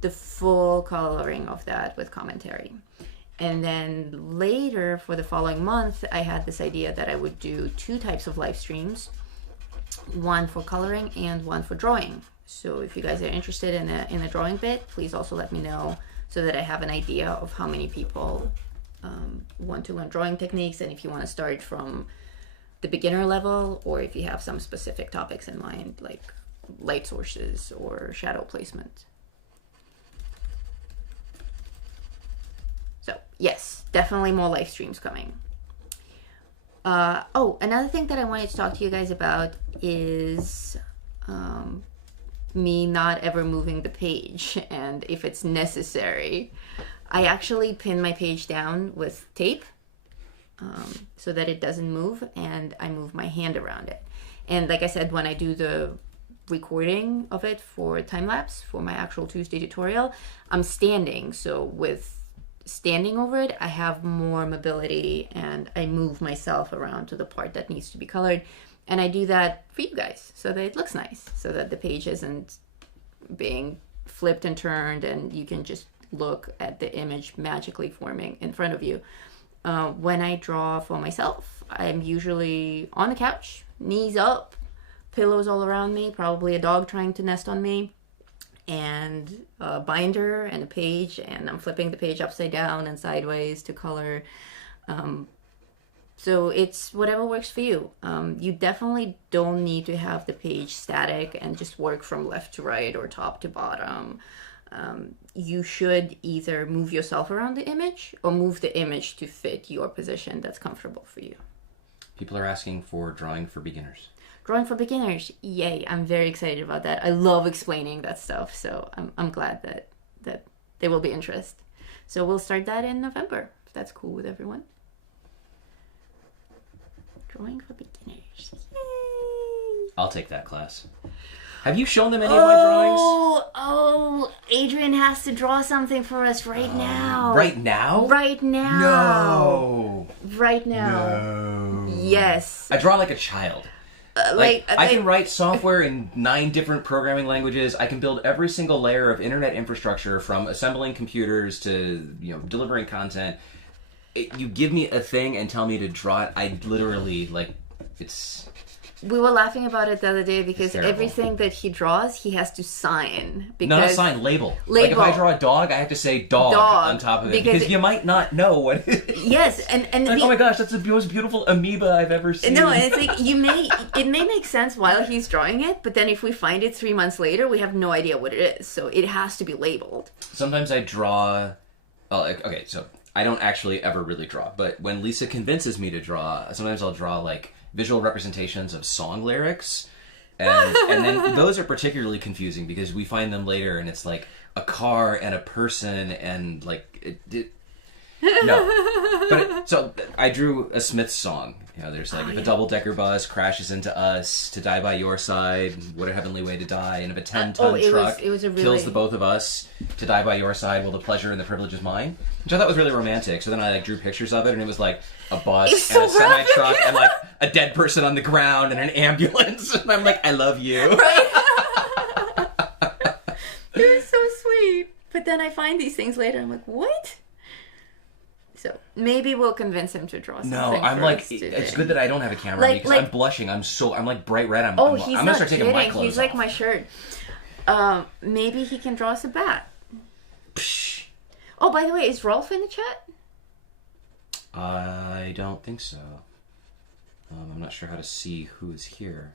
the full coloring of that with commentary. And then later, for the following month, I had this idea that I would do 2 types of live streams. One for coloring and one for drawing. So if you guys are interested in a drawing bit, please also let me know so that I have an idea of how many people want to learn drawing techniques, and if you want to start from the beginner level, or if you have some specific topics in mind, like light sources or shadow placement. So yes, definitely more live streams coming. Another thing that I wanted to talk to you guys about is me not ever moving the page, and if it's necessary. I actually pin my page down with tape so that it doesn't move, and I move my hand around it. And like I said, when I do the recording of it for time-lapse for my actual Tuesday tutorial, I'm standing, so with standing over it, I have more mobility and I move myself around to the part that needs to be colored. And I do that for you guys so that it looks nice, so that the page isn't being flipped and turned and you can just look at the image magically forming in front of you. When I draw for myself, I'm usually on the couch, knees up, pillows all around me, probably a dog trying to nest on me, and a binder and a page, and I'm flipping the page upside down and sideways to color. So it's whatever works for you. You definitely don't need to have the page static and just work from left to right or top to bottom. You should either move yourself around the image or move the image to fit your position that's comfortable for you. People are asking for drawing for beginners. Drawing for beginners, yay! I'm very excited about that. I love explaining that stuff, so I'm glad that there will be interest. So we'll start that in November, if that's cool with everyone. Drawing for beginners, yay! I'll take that class. Have you shown them any of my drawings? Oh, Adrian has to draw something for us right now. Right now? Right now. No. Right now. No. Yes. I draw like a child. I can write software in 9 different programming languages. I can build every single layer of internet infrastructure, from assembling computers to delivering content. You give me a thing and tell me to draw it. I literally it's. We were laughing about it the other day because terrible. Everything that he draws, he has to sign. Because Not a sign, label. Like if I draw a dog, I have to say dog on top of it. Because you might not know what it is. Yes, and oh my gosh, that's the most beautiful amoeba I've ever seen. No, and it's like it may make sense while he's drawing it, but then if we find it 3 months later, we have no idea what it is. So it has to be labeled. Sometimes I draw. Okay, so I don't actually ever really draw, but when Lisa convinces me to draw, sometimes I'll draw visual representations of song lyrics, and then those are particularly confusing because we find them later and it's like a car and a person and no. But so I drew a Smiths song. There's if a double-decker bus crashes into us, to die by your side, what a heavenly way to die, and if a 10-ton truck kills the both of us, to die by your side, will the pleasure and the privilege is mine. Which I thought was really romantic. So then I drew pictures of it, and it was like a bus and a semi-truck and a dead person on the ground and an ambulance. And I'm like, I love you. Right? It was so sweet. But then I find these things later, and I'm like, what? So maybe we'll convince him to draw something. No, I'm it's good that I don't have a camera because I'm blushing. I'm bright red. I'm gonna start taking my clothes He's like my shirt. Maybe he can draw us a bat. Psh. Oh, by the way, is Rolf in the chat? I don't think so. I'm not sure how to see who is here.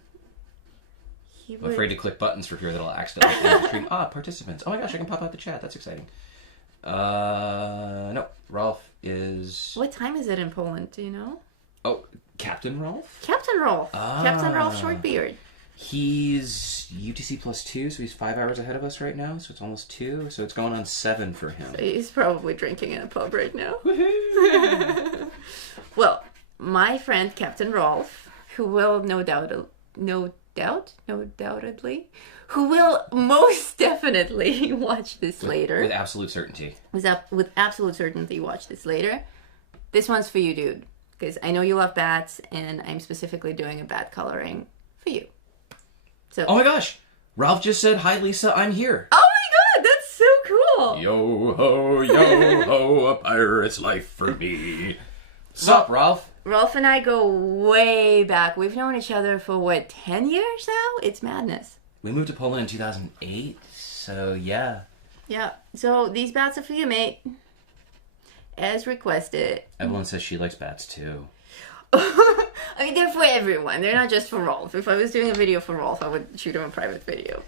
I'm afraid to click buttons for fear that I'll accidentally end the stream. Participants. Oh my gosh, I can pop out the chat. That's exciting. No, Rolf is... What time is it in Poland, do you know? Oh, Captain Rolf? Captain Rolf. Captain Rolf Shortbeard. He's UTC +2, so he's 5 hours ahead of us right now, so it's almost 2, so it's going on 7 for him. So he's probably drinking in a pub right now. Woohoo! Well, my friend Captain Rolf, who will who will most definitely watch this later. With absolute certainty. With absolute certainty watch this later. This one's for you, dude. Because I know you love bats, and I'm specifically doing a bat coloring for you. So. Oh my gosh! Ralph just said, hi Lisa, I'm here. Oh my god, that's so cool! Yo ho, a pirate's life for me. Sup, Ralph? Rolf and I go way back. We've known each other for, 10 years now? It's madness. We moved to Poland in 2008, so yeah. Yeah. So these bats are for you, mate. As requested. Evelyn says she likes bats too. I mean, they're for everyone. They're not just for Rolf. If I was doing a video for Rolf, I would shoot him a private video.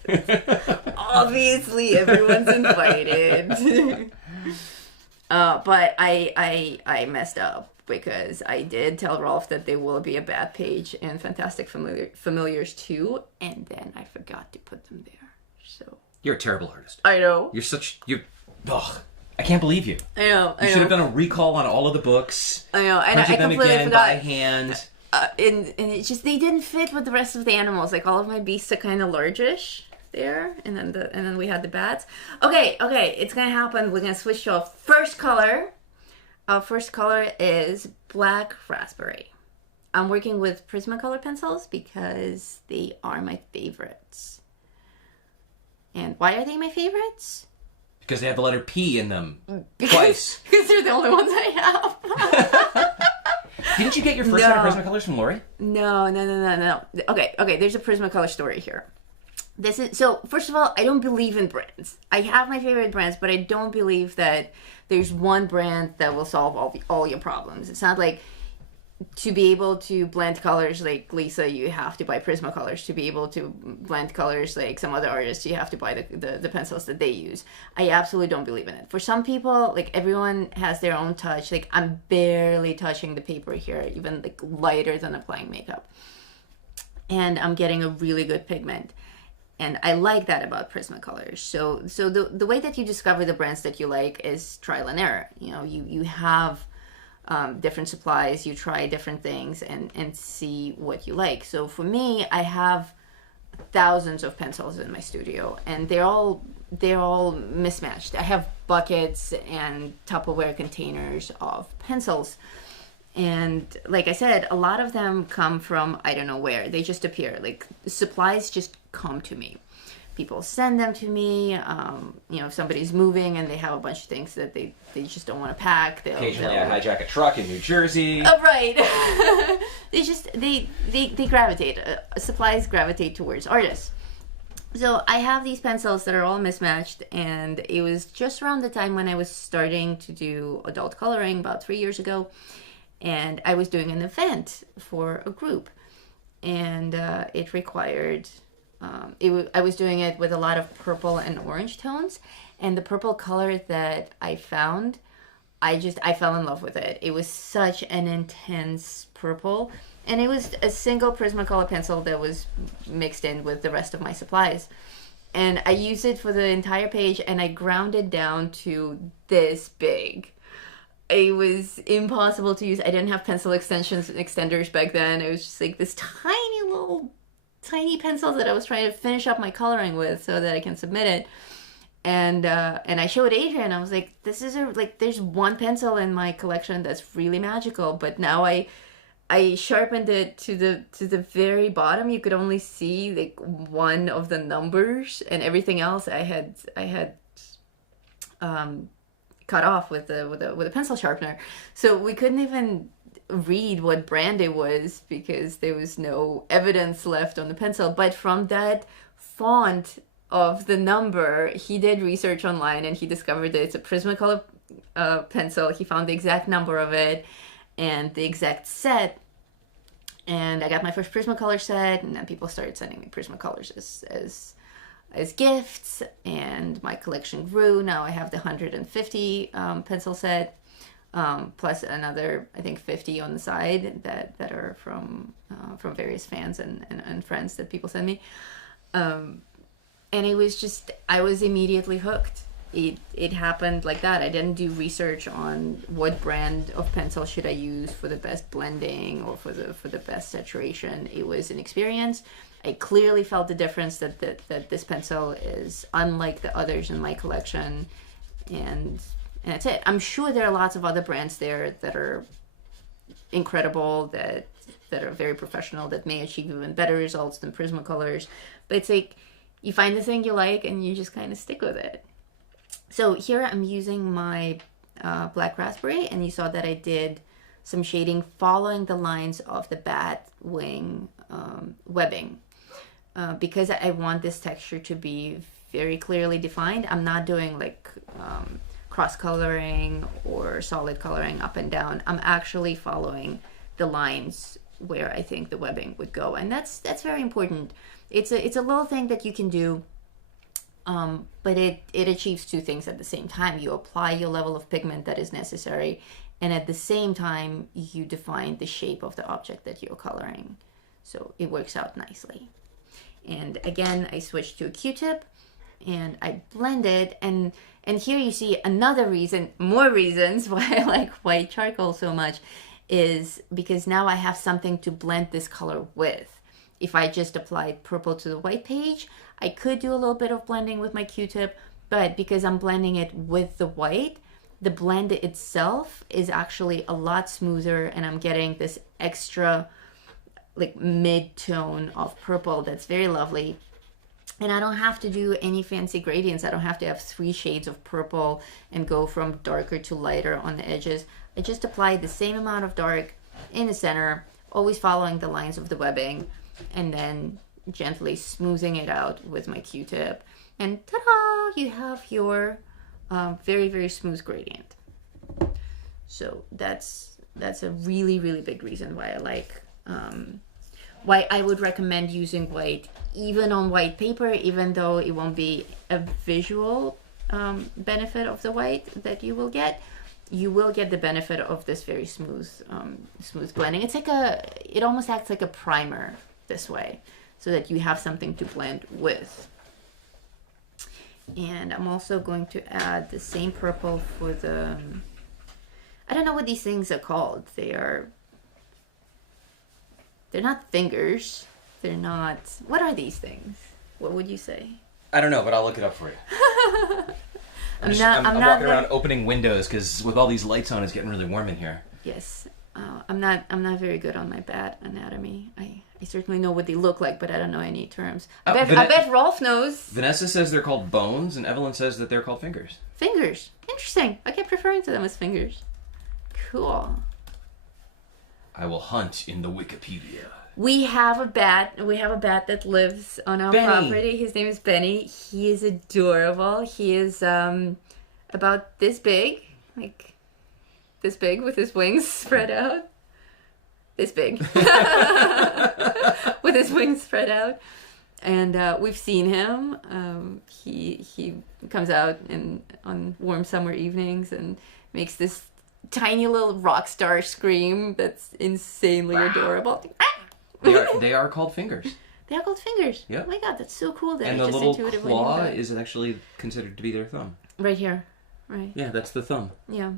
Obviously, everyone's invited. But I messed up because I did tell Rolf that there will be a bat page in Fantastic Familiars 2, and then I forgot to put them there. So You're a terrible artist. I know. Ugh. I can't believe you. I know. You should have done a recall on all of the books. I know. And Printed I them completely again forgot. by hand. And it's just they didn't fit with the rest of the animals. Like all of my beasts are kind of largish there, and then we had the bats. Okay, it's gonna happen. We're gonna switch to our first color. Our first color is black raspberry. I'm working with Prismacolor pencils because they are my favorites. And why are they my favorites? Because they have the letter P in them. Twice. Because they're the only ones I have. Didn't you get your first set of Prismacolors from Lori? No. Okay, there's a Prismacolor story here. So first of all, I don't believe in brands. I have my favorite brands, but I don't believe that there's one brand that will solve all your problems. It's not like to be able to blend colors like Lisa, you have to buy Prismacolors. To be able to blend colors like some other artists, you have to buy the pencils that they use. I absolutely don't believe in it. For some people, like everyone has their own touch. Like I'm barely touching the paper here, even like lighter than applying makeup. And I'm getting a really good pigment. And I like that about Prismacolors. So the way that you discover the brands that you like is trial and error. You know, you have different supplies, you try different things and see what you like. So for me, I have thousands of pencils in my studio, and they're all mismatched. I have buckets and Tupperware containers of pencils. And like I said, a lot of them come from I don't know where. They just appear. Like supplies just come to me. People send them to me. If somebody's moving and they have a bunch of things that they just don't want to pack. Occasionally I hijack a truck in New Jersey. Oh, right. they gravitate. Supplies gravitate towards artists. So I have these pencils that are all mismatched, and it was just around the time when I was starting to do adult coloring about 3 years ago. And I was doing an event for a group, and it required, I was doing it with a lot of purple and orange tones, and the purple color that I found, I fell in love with it. It was such an intense purple, and it was a single Prismacolor pencil that was mixed in with the rest of my supplies. And I used it for the entire page, and I ground it down to this big. It was impossible to use. I didn't have pencil extenders back then. It was just like this tiny pencil that I was trying to finish up my coloring with so that I can submit it. And I showed Adrian. I was like, "This is there's one pencil in my collection that's really magical." But now I sharpened it to the very bottom. You could only see like one of the numbers, and everything else I had cut off with a pencil sharpener. So we couldn't even read what brand it was because there was no evidence left on the pencil. But from that font of the number, he did research online and he discovered that it's a Prismacolor pencil. He found the exact number of it and the exact set. And I got my first Prismacolor set, and then people started sending me Prismacolors as gifts, and my collection grew. Now I have the 150 pencil set, plus another, I think, 50 on the side that are from various fans and friends that people send me. And it was just, I was immediately hooked. It happened like that. I didn't do research on what brand of pencil should I use for the best blending or for the best saturation. It was an experience. I clearly felt the difference that this pencil is unlike the others in my collection, and that's it. I'm sure there are lots of other brands there that are incredible, that are very professional, that may achieve even better results than Prismacolors. But it's like you find the thing you like and you just kind of stick with it. So here I'm using my black raspberry, and you saw that I did some shading following the lines of the bat wing webbing. because I want this texture to be very clearly defined, I'm not doing like cross coloring or solid coloring up and down. I'm actually following the lines where I think the webbing would go, and that's very important. It's a little thing that you can do, but it achieves two things at the same time. You apply your level of pigment that is necessary, and at the same time you define the shape of the object that you're coloring. So it works out nicely. And again, I switched to a Q-tip and I blended, and here you see another reason, more reasons why I like white charcoal so much, is because now I have something to blend this color with. If I just applied purple to the white page, I could do a little bit of blending with my Q-tip, but because I'm blending it with the white, the blend itself is actually a lot smoother, and I'm getting this extra like mid-tone of purple that's very lovely. And I don't have to do any fancy gradients. I don't have to have 3 shades of purple and go from darker to lighter on the edges. I just apply the same amount of dark in the center, always following the lines of the webbing, and then gently smoothing it out with my Q-tip. And ta-da! You have your very, very smooth gradient. So that's a really, really big reason why I like, why I would recommend using white even on white paper, even though it won't be a visual benefit of the white that you will get. You will get the benefit of this very smooth blending. It's like it almost acts like a primer this way, so that you have something to blend with. And I'm also going to add the same purple for the, I don't know what these things are called. They're not fingers. They're not, what are these things? What would you say? I don't know, but I'll look it up for you. I'm walking around opening windows because with all these lights on, it's getting really warm in here. Yes, I'm not very good on my bat anatomy. I certainly know what they look like, but I don't know any terms. I bet Rolf knows. Vanessa says they're called bones, and Evelyn says that they're called fingers. Fingers. Interesting. I kept referring to them as fingers. Cool. I will hunt in the Wikipedia. We have a bat that lives on our property. His name is Benny. He is adorable. He is about this big, like this big, with his wings spread out. This big. With his wings spread out. And we've seen him. He comes out on warm summer evenings and makes this tiny little rock star scream that's insanely adorable. They are called fingers. They are called fingers. Yeah. Oh my god, that's so cool that and I the just little intuitively claw knew that. is actually considered to be their thumb. Right here. Right. Yeah, that's the thumb. Yeah.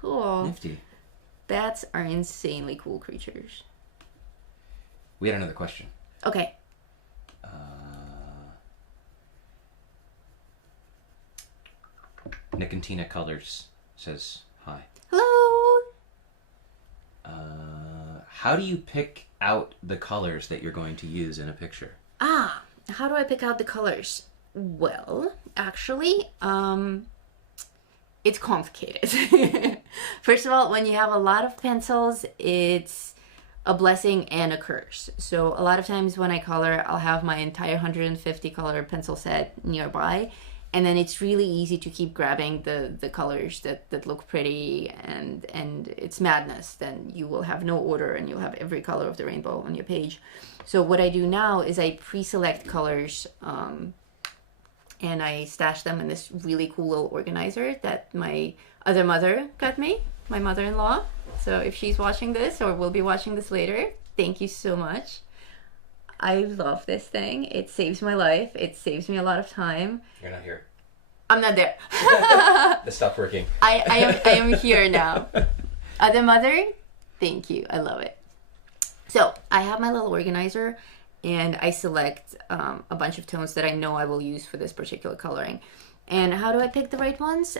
Cool. Nifty. Bats are insanely cool creatures. We had another question. Okay. Nick and Tina Colors says hi. Hello. How do you pick out the colors that you're going to use in a picture? How do I pick out the colors? Well, actually, it's complicated. First of all, when you have a lot of pencils, it's a blessing and a curse. So a lot of times when I color, I'll have my entire 150 color pencil set nearby, and then it's really easy to keep grabbing the colors that look pretty, and it's madness. Then you will have no order and you'll have every color of the rainbow on your page. So what I do now is I pre-select colors, and I stash them in this really cool little organizer that my other mother got me, my mother-in-law. So if she's watching this or will be watching this later, thank you so much. I love this thing. It saves my life. It saves me a lot of time. You're not here. I'm not there. That stopped working. I am here now. Other mother, thank you. I love it. So I have my little organizer, and I select a bunch of tones that I know I will use for this particular coloring. And how do I pick the right ones?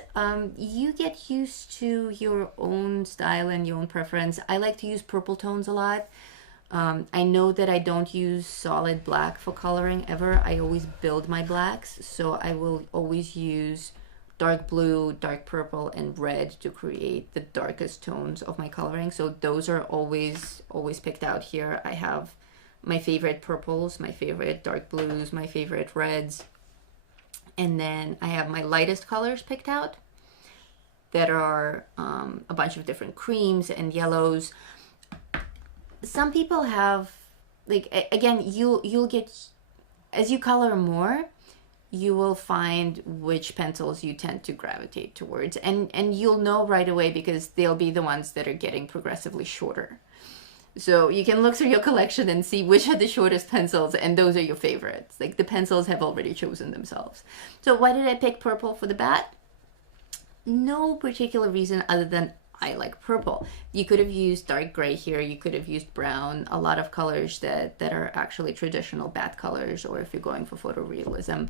You get used to your own style and your own preference. I like to use purple tones a lot. I know that I don't use solid black for coloring ever. I always build my blacks, so I will always use dark blue, dark purple, and red to create the darkest tones of my coloring. So those are always picked out here. I have my favorite purples, my favorite dark blues, my favorite reds. And then I have my lightest colors picked out that are a bunch of different creams and yellows. Some people have, like, again, you'll get, as you color more, you will find which pencils you tend to gravitate towards. And you'll know right away because they'll be the ones that are getting progressively shorter. So you can look through your collection and see which are the shortest pencils, and those are your favorites. Like, the pencils have already chosen themselves. So why did I pick purple for the bat? No particular reason other than I like purple. You could have used dark gray here. You could have used brown. A lot of colors that are actually traditional bat colors, or if you're going for photorealism.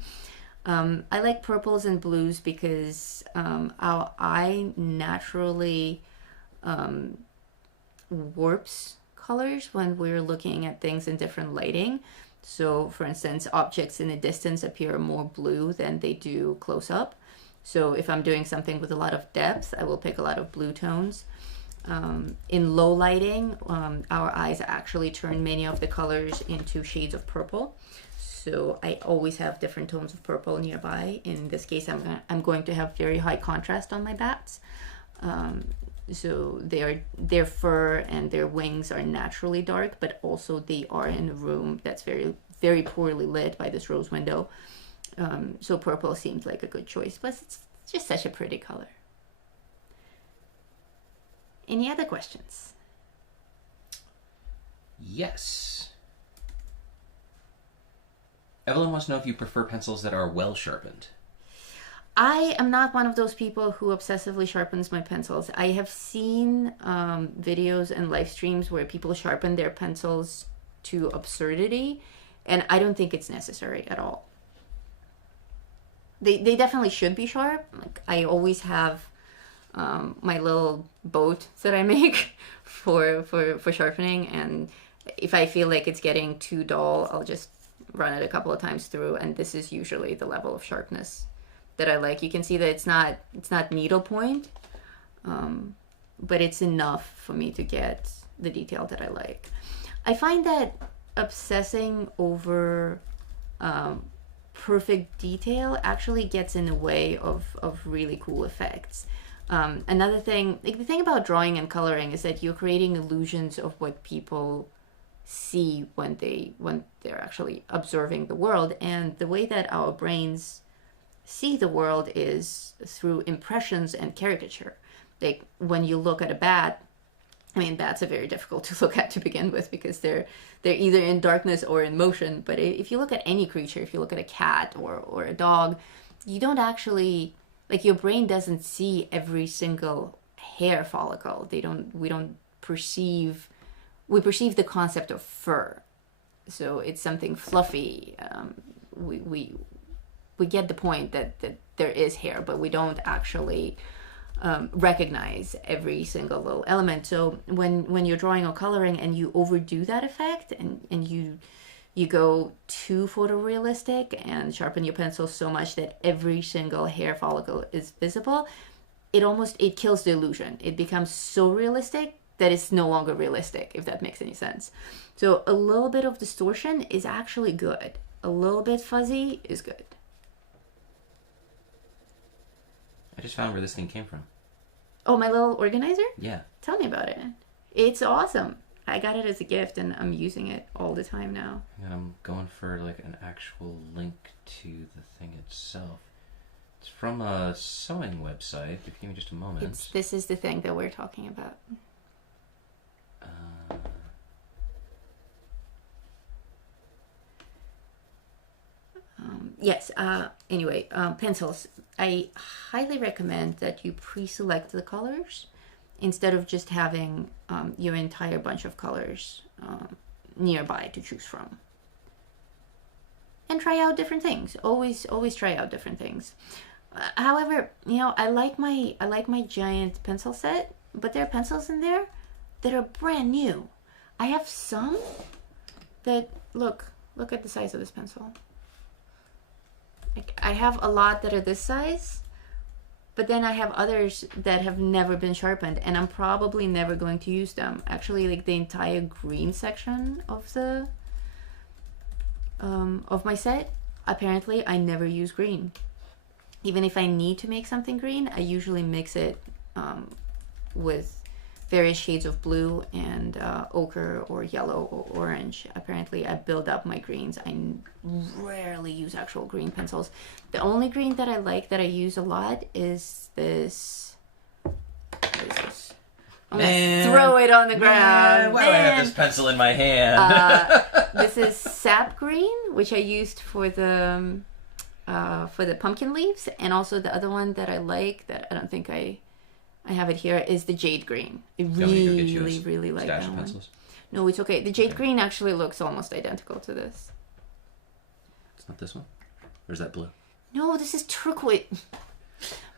I like purples and blues because our eye naturally warps colors when we're looking at things in different lighting. So, for instance, objects in the distance appear more blue than they do close up. So if I'm doing something with a lot of depth, I will pick a lot of blue tones. In low lighting, our eyes actually turn many of the colors into shades of purple. So I always have different tones of purple nearby. In this case, I'm going to have very high contrast on my bats. So their fur and their wings are naturally dark, but also they are in a room that's very, very poorly lit by this rose window. So purple seems like a good choice. Plus, it's just such a pretty color. Any other questions? Yes. Evelyn wants to know if you prefer pencils that are well sharpened. I am not one of those people who obsessively sharpens my pencils. I have seen videos and live streams where people sharpen their pencils to absurdity, and I don't think it's necessary at all. They definitely should be sharp. Like, I always have my little boat that I make for sharpening, and if I feel like it's getting too dull, I'll just run it a couple of times through, and this is usually the level of sharpness that I like. You can see that it's not needlepoint, but it's enough for me to get the detail that I like. I find that obsessing over perfect detail actually gets in the way of really cool effects. Another thing, like, the thing about drawing and coloring is that you're creating illusions of what people see when they're actually observing the world, and the way that our brains see the world is through impressions and caricature. Like, when you look at a bat, I mean, bats are very difficult to look at to begin with because they're either in darkness or in motion. But if you look at any creature, if you look at a cat or a dog, you don't actually, like, your brain doesn't see every single hair follicle. We perceive the concept of fur. So it's something fluffy. We get the point that there is hair, but we don't actually recognize every single little element. So when you're drawing or coloring and you overdo that effect and you go too photorealistic and sharpen your pencil so much that every single hair follicle is visible, it kills the illusion. It becomes so realistic that it's no longer realistic, if that makes any sense. So a little bit of distortion is actually good. A little bit fuzzy is good. I just found where this thing came from. Oh, my little organizer? Yeah. Tell me about it. It's awesome. I got it as a gift and I'm using it all the time now. And I'm going for like an actual link to the thing itself. It's from a sewing website. If you give me just a moment. This is the thing that we're talking about. Yes. Anyway, pencils. I highly recommend that you pre-select the colors instead of just having your entire bunch of colors nearby to choose from. And try out different things. Always try out different things. However, I like my giant pencil set, but there are pencils in there that are brand new. I have some that look at the size of this pencil. I have a lot that are this size, but then I have others that have never been sharpened, and I'm probably never going to use them. Actually, like, the entire green section of the of my set, apparently I never use green. Even if I need to make something green, I usually mix it with various shades of blue and ochre or yellow or orange. Apparently I build up my greens. I rarely use actual green pencils. The only green that I like that I use a lot is this. What is this? I'm gonna throw it on the ground. Why do I have this pencil in my hand? This is sap green, which I used for the pumpkin leaves, and also the other one that I like that I don't think I have it here is the jade green. I really like that one. Pencils? No, it's okay. The jade green actually looks almost identical to this. It's not this one? Or is that blue? No, this is turquoise.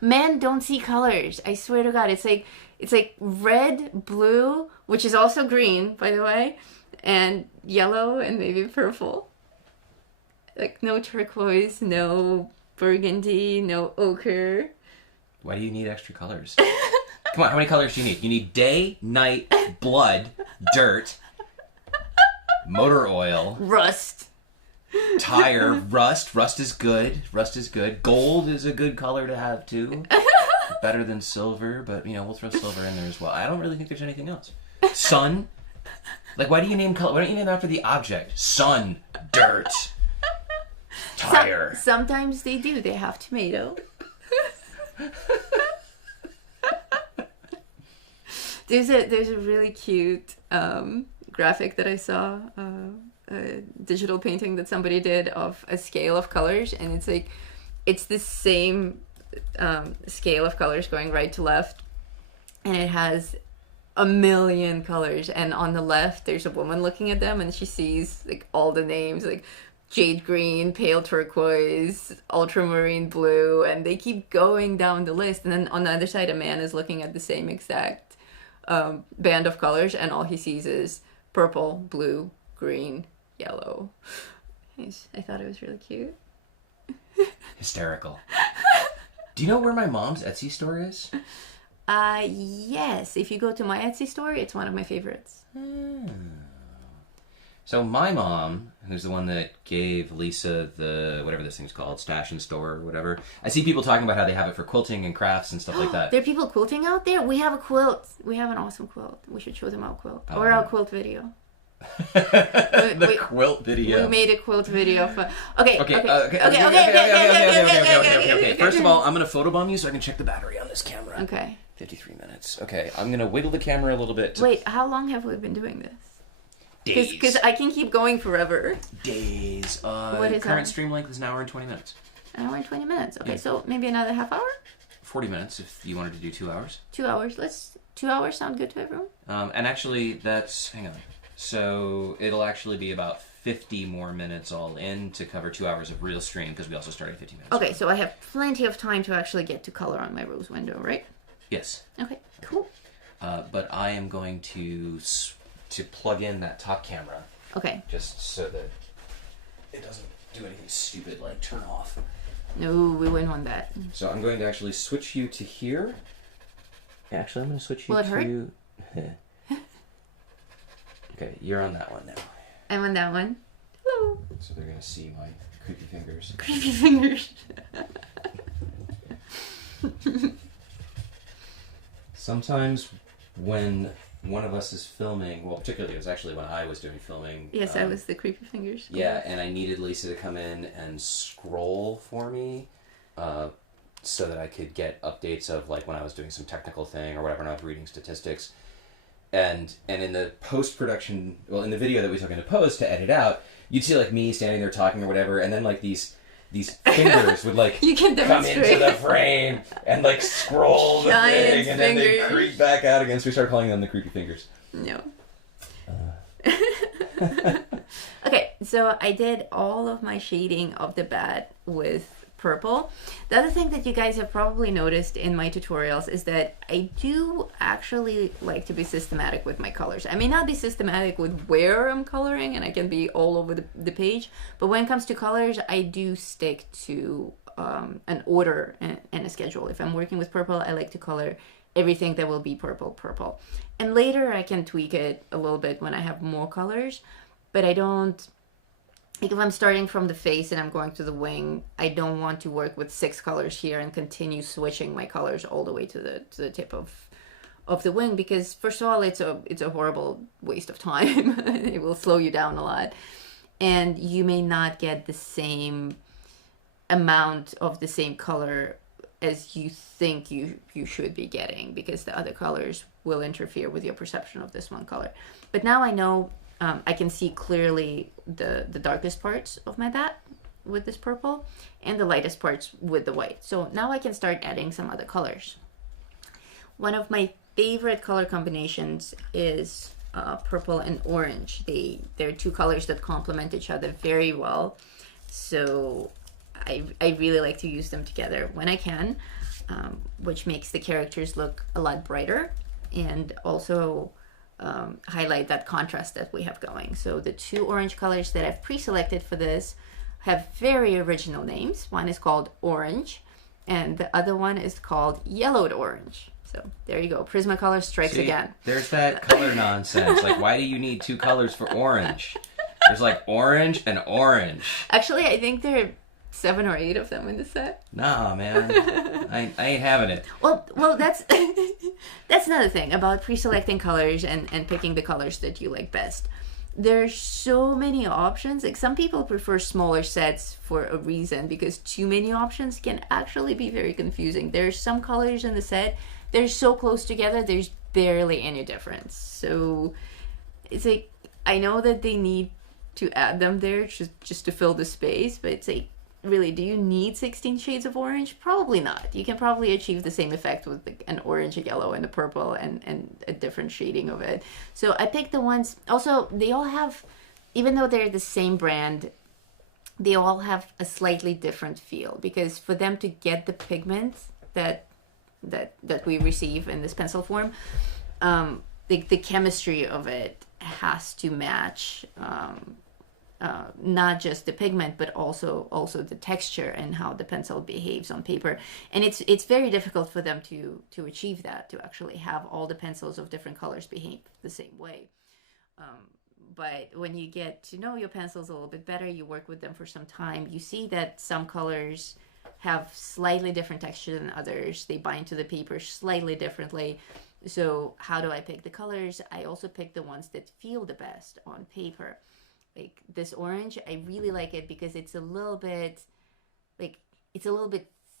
Men don't see colors. I swear to God, it's like red, blue, which is also green, by the way, and yellow and maybe purple. Like no turquoise, no burgundy, no ochre. Why do you need extra colors? Come on, how many colors do you need? You need day, night, blood, dirt, motor oil, rust, tire, rust. Rust is good. Gold is a good color to have too. Better than silver, but we'll throw silver in there as well. I don't really think there's anything else. Sun. Like, why do you name color? Why don't you name after the object? Sun, dirt, tire. Sometimes they do. They have tomato. There's a really cute graphic that I saw, a digital painting that somebody did of a scale of colors, and it's the same scale of colors going right to left, and it has a million colors, and on the left there's a woman looking at them, and she sees like all the names, like jade green, pale turquoise, ultramarine blue, and they keep going down the list. And then on the other side, a man is looking at the same exact band of colors, and all he sees is purple, blue, green, yellow. I thought it was really cute. Hysterical. Do you know where my mom's Etsy store is? Yes. If you go to my Etsy store, it's one of my favorites. So my mom, who's the one that gave Lisa the, whatever this thing's called, stash and store or whatever. I see people talking about how they have it for quilting and crafts and stuff like that. There are people quilting out there? We have a quilt. We have an awesome quilt. We should show them our quilt. Or our quilt video. Quilt video. We made a quilt video for... Okay. First of all, I'm going to photobomb you so I can check the battery on this camera. Okay. 53 minutes. Okay, I'm going to wiggle the camera a little bit. Wait, how long have we been doing this? Days. Because I can keep going forever. Days. What is current that? stream length is an hour and 20 minutes. An hour and 20 minutes. Okay, Yeah. so maybe another half hour? 40 minutes if you wanted to do 2 hours. 2 hours. 2 hours sound good to everyone? And actually, hang on. So it'll actually be about 50 more minutes all in to cover 2 hours of real stream because we also started 15 minutes. Okay, so I have plenty of time to actually get to color on my rose window, right? Yes. Okay, cool. But I am going to plug in that top camera. Okay. Just so that it doesn't do anything stupid like turn off. No, we wouldn't want that. So I'm going to actually switch you to here. Actually, I'm going to switch you Will it to... Okay, you're on that one now. I'm on that one. Hello. So they're going to see my creepy fingers. Creepy fingers. Sometimes when one of us is filming, well, particularly it was actually when I was doing filming. Yes, I was the creepy fingers. Yeah, and I needed Lisa to come in and scroll for me so that I could get updates of like when I was doing some technical thing or whatever, and I was reading statistics. And in the post-production, well, in the video that we took into post to edit out, you'd see like me standing there talking or whatever, and then like these fingers would like you can come into the frame and like scroll the thing, and then they creep back out again. So we started calling them the creepy fingers. No. Okay, so I did all of my shading of the bat with purple. The other thing that you guys have probably noticed in my tutorials is that I do actually like to be systematic with my colors. I may not be systematic with where I'm coloring, and I can be all over the page, but when it comes to colors, I do stick to an order and a schedule. If I'm working with purple, I like to color everything that will be purple. And later I can tweak it a little bit when I have more colors, but I don't like if I'm starting from the face and I'm going to the wing, I don't want to work with 6 colors here and continue switching my colors all the way to the tip of the wing, because first of all, it's a horrible waste of time. It will slow you down a lot, and you may not get the same amount of the same color as you think you should be getting, because the other colors will interfere with your perception of this one color. But now I know I can see clearly the darkest parts of my bat with this purple and the lightest parts with the white. So now I can start adding some other colors. One of my favorite color combinations is purple and orange. They're 2 colors that complement each other very well. So I really like to use them together when I can, which makes the characters look a lot brighter and also highlight that contrast that we have going. So the 2 orange colors that I've pre-selected for this have very original names. One is called Orange, and the other one is called Yellowed Orange. So there you go. Prismacolor strikes again. There's that color nonsense. Like, why do you need 2 colors for orange? There's like orange and orange. Actually, I think there are 7 or 8 of them in the set. Nah, man. I ain't having it. Well, that's that's another thing about pre-selecting colors and picking the colors that you like best. There's so many options. Like, some people prefer smaller sets for a reason, because too many options can actually be very confusing. There's some colors in the set, they're so close together, there's barely any difference. So it's like, I know that they need to add them there just to fill the space, but it's like, really, do you need 16 shades of orange? Probably not. You can probably achieve the same effect with an orange, a yellow, and a purple, and a different shading of it. So I picked the ones, also, they all have, even though they're the same brand, they all have a slightly different feel, because for them to get the pigment that we receive in this pencil form, the chemistry of it has to match not just the pigment, but also the texture and how the pencil behaves on paper. And it's very difficult for them to achieve that, to actually have all the pencils of different colors behave the same way. But when you get to know your pencils a little bit better, you work with them for some time, you see that some colors have slightly different texture than others. They bind to the paper slightly differently. So how do I pick the colors? I also pick the ones that feel the best on paper. Like this orange, I really like it because it's a little bit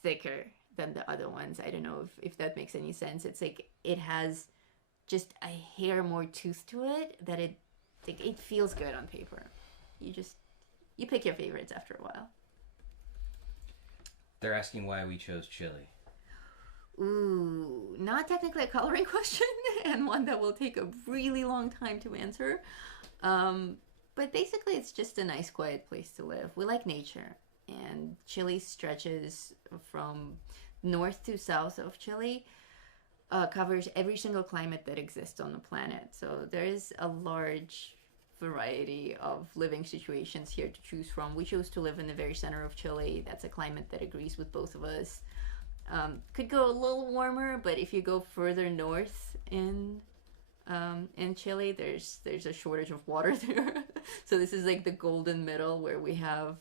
thicker than the other ones. I don't know if that makes any sense. It's like it has just a hair more tooth to it, that it feels good on paper. You pick your favorites after a while. They're asking why we chose chili. Ooh, not technically a coloring question, and one that will take a really long time to answer. But basically, it's just a nice, quiet place to live. We like nature, and Chile stretches from north to south of Chile, covers every single climate that exists on the planet. So there is a large variety of living situations here to choose from. We chose to live in the very center of Chile. That's a climate that agrees with both of us. Could go a little warmer, but if you go further north in Chile, there's a shortage of water there. So this is like the golden middle, where we have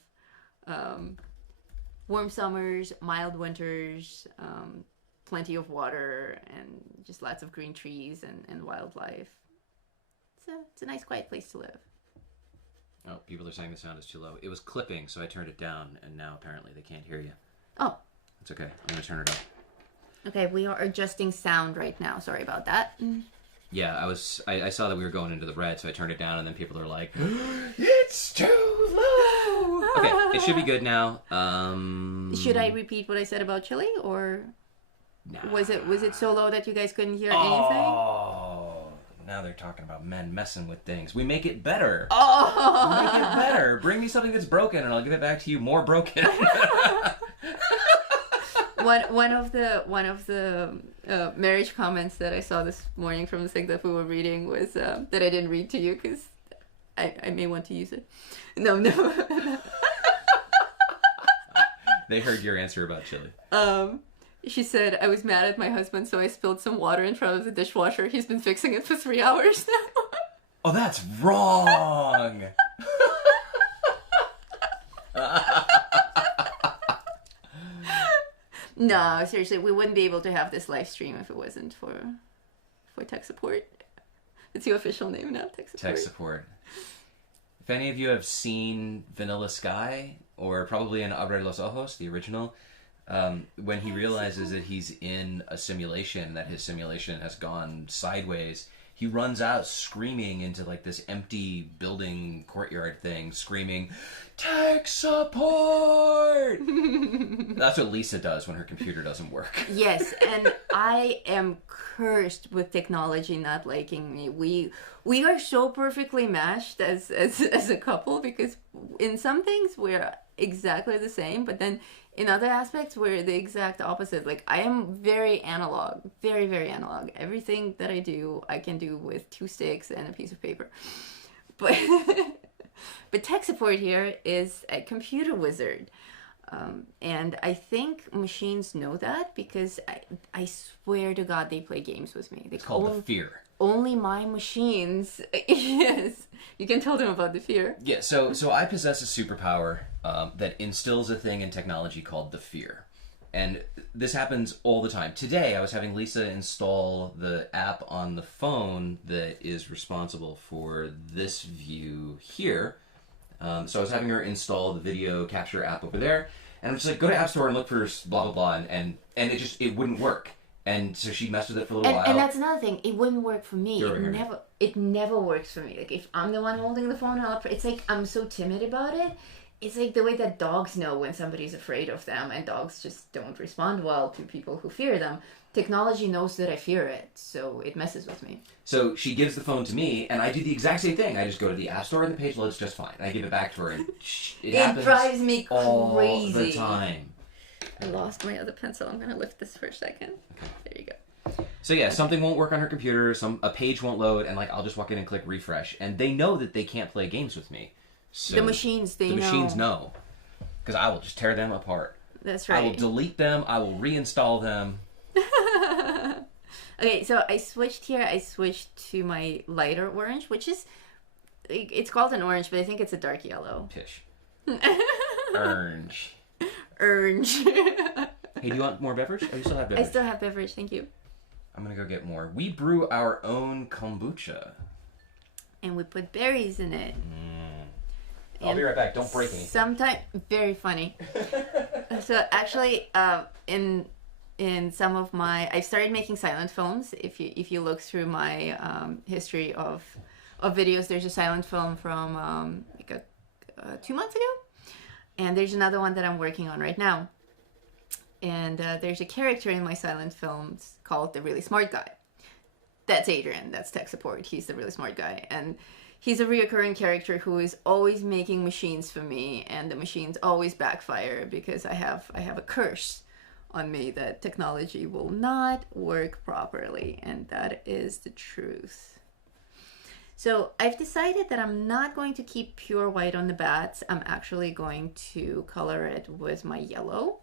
warm summers, mild winters, plenty of water, and just lots of green trees and wildlife. It's a nice, quiet place to live. Oh, people are saying the sound is too low. It was clipping, so I turned it down, and now apparently they can't hear you. Oh. It's okay. I'm going to turn it up. Okay, we are adjusting sound right now. Sorry about that. Yeah, I saw that we were going into the red, so I turned it down, and then people are like, it's too low! Okay, it should be good now. Should I repeat what I said about Chile, or nah. was it so low that you guys couldn't hear anything? Oh, now they're talking about men messing with things. We make it better. Oh! We make it better. Bring me something that's broken, and I'll give it back to you more broken. One of the marriage comments that I saw this morning from the thing that we were reading was that I didn't read to you because I may want to use it. No. They heard your answer about chili. She said, I was mad at my husband, so I spilled some water in front of the dishwasher. He's been fixing it for 3 hours now. Oh, that's wrong. No, seriously, we wouldn't be able to have this live stream if it wasn't for tech support. It's your official name now, tech support. Tech support. If any of you have seen Vanilla Sky, or probably in Abre los Ojos, the original, when he realizes that he's in a simulation, that his simulation has gone sideways, he runs out screaming into like this empty building courtyard thing, screaming, "Tech support!" That's what Lisa does when her computer doesn't work. Yes, and I am cursed with technology not liking me. We are so perfectly meshed as a couple, because in some things we're exactly the same, but then in other aspects we're the exact opposite. Like, I am very analog, very, very analog. Everything that I do, I can do with 2 sticks and a piece of paper. But but tech support here is a computer wizard. And I think machines know that, because I swear to God they play games with me. It's called the fear. Only my machines. Yes, you can tell them about the fear. Yeah, so I possess a superpower that instills a thing in technology called the fear. And this happens all the time. Today, I was having Lisa install the app on the phone that is responsible for this view here. So I was having her install the video capture app over there, and I'm just like, go to App Store and look for blah blah blah, and it wouldn't work. And so she messed with it for a little while. And that's another thing. It wouldn't work for me. You're It never works for me. Like, if I'm the one holding the phone, it's like I'm so timid about it. It's like the way that dogs know when somebody's afraid of them, and dogs just don't respond well to people who fear them. Technology knows that I fear it, so it messes with me. So she gives the phone to me, and I do the exact same thing. I just go to the App Store, and the page loads just fine. I give it back to her, and it happens drives me all crazy. the time. I lost my other pencil. I'm gonna lift this for a second. Okay. There you go. So yeah, something won't work on her computer, a page won't load, and like I'll just walk in and click refresh, and they know that they can't play games with me. So the machines know, because I will just tear them apart. That's right. I will delete them. I will reinstall them. Okay, so I switched here. I switched to my lighter orange, which is, it's called an orange, but I think it's a dark yellow. Pish. Orange. Orange. Hey, do you want more beverage? Oh, you still have beverage. I still have beverage, thank you. I'm gonna go get more. We brew our own kombucha. And we put berries in it. I'll be right back. Don't break any. Sometimes, very funny. So actually, in some of my, I started making silent films. If you look through my history of videos, there's a silent film from 2 months ago, and there's another one that I'm working on right now. And there's a character in my silent films called the Really Smart Guy. That's Adrian. That's tech support. He's the really smart guy, and he's a reoccurring character who is always making machines for me, and the machines always backfire because I have a curse on me that technology will not work properly, and that is the truth. So I've decided that I'm not going to keep pure white on the bats. I'm actually going to color it with my yellow.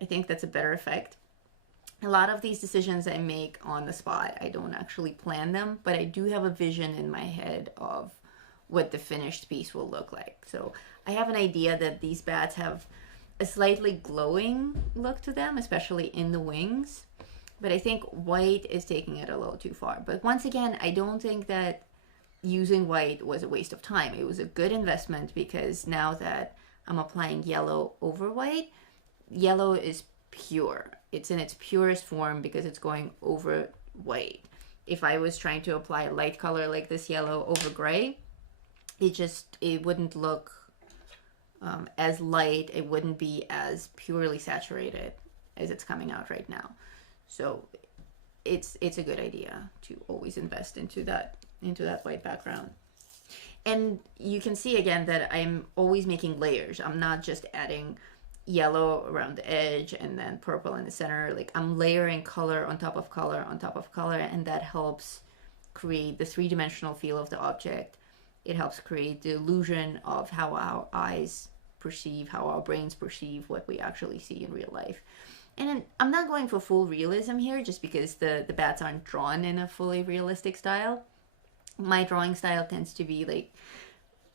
I think that's a better effect. A lot of these decisions I make on the spot. I don't actually plan them, but I do have a vision in my head of what the finished piece will look like. So I have an idea that these bats have a slightly glowing look to them, especially in the wings. But I think white is taking it a little too far. But once again, I don't think that using white was a waste of time. It was a good investment, because now that I'm applying yellow over white, yellow is pure. It's in its purest form because it's going over white. If I was trying to apply a light color like this yellow over gray, it wouldn't look as light. It wouldn't be as purely saturated as it's coming out right now. So it's a good idea to always invest into that white background. And you can see again that I'm always making layers. I'm not just adding yellow around the edge and then purple in the center. Like, I'm layering color on top of color on top of color, and that helps create the three-dimensional feel of the object. It helps create the illusion of how our eyes perceive, how our brains perceive what we actually see in real life. And I'm not going for full realism here just because the bats aren't drawn in a fully realistic style. My drawing style tends to be like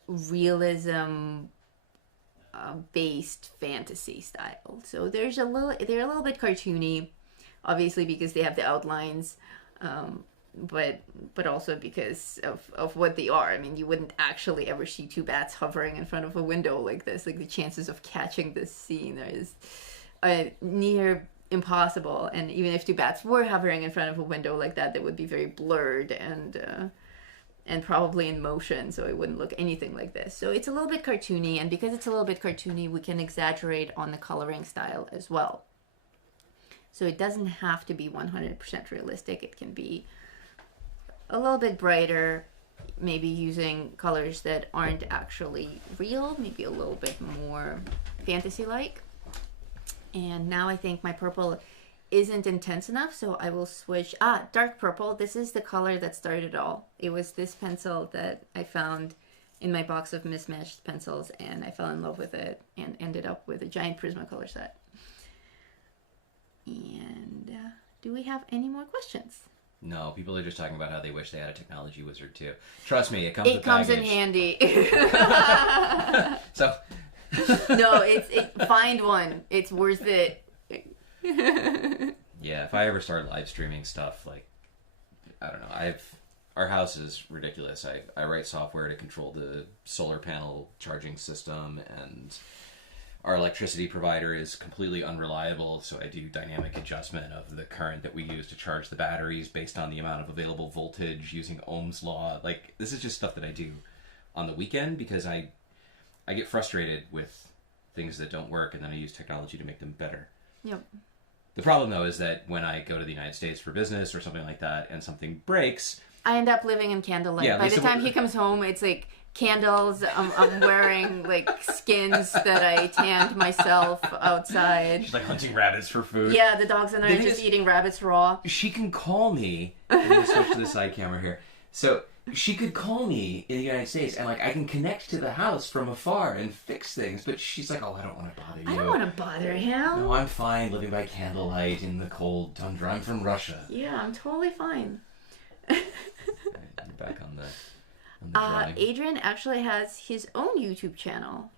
realism based fantasy style. So they're a little bit cartoony, obviously because they have the outlines, but also because of what they are. I mean, you wouldn't actually ever see two bats hovering in front of a window like this. Like, the chances of catching this scene is near impossible. And even if two bats were hovering in front of a window like that, they would be very blurred and probably in motion, so it wouldn't look anything like this. So it's a little bit cartoony, and because it's a little bit cartoony, we can exaggerate on the coloring style as well. So it doesn't have to be 100% realistic. It can be a little bit brighter, maybe using colors that aren't actually real, maybe a little bit more fantasy-like. And now I think my purple isn't intense enough, so I will switch. Dark purple. This is the color that started it all. It was this pencil that I found in my box of mismatched pencils, and I fell in love with it and ended up with a giant Prismacolor set. And do we have any more questions? No, people are just talking about how they wish they had a technology wizard too. Trust me, it comes with comes in baggage. handy. So No, find one. It's worth it. yeah, if I ever start live streaming stuff, like, I don't know, our house is ridiculous. I write software to control the solar panel charging system, and our electricity provider is completely unreliable, so I do dynamic adjustment of the current that we use to charge the batteries based on the amount of available voltage using Ohm's law. Like, this is just stuff that I do on the weekend because I get frustrated with things that don't work, and then I use technology to make them better. Yep. The problem, though, is that when I go to the United States for business or something like that, and something breaks, I end up living in candlelight. Yeah, By the Lisa, time he comes home, it's like candles. I'm wearing like skins that I tanned myself outside. she's like hunting rabbits for food. Yeah, the dogs and I The are thing just is- eating rabbits raw. She can call me. I'm going to switch to the side camera here. So she could call me in the United States, and like I can connect to the house from afar and fix things. But she's like, "Oh, I don't want to bother you. I don't want to bother him. No, I'm fine living by candlelight in the cold tundra. I'm from Russia." Yeah, I'm totally fine. You're back on the drawing. Adrian actually has his own YouTube channel.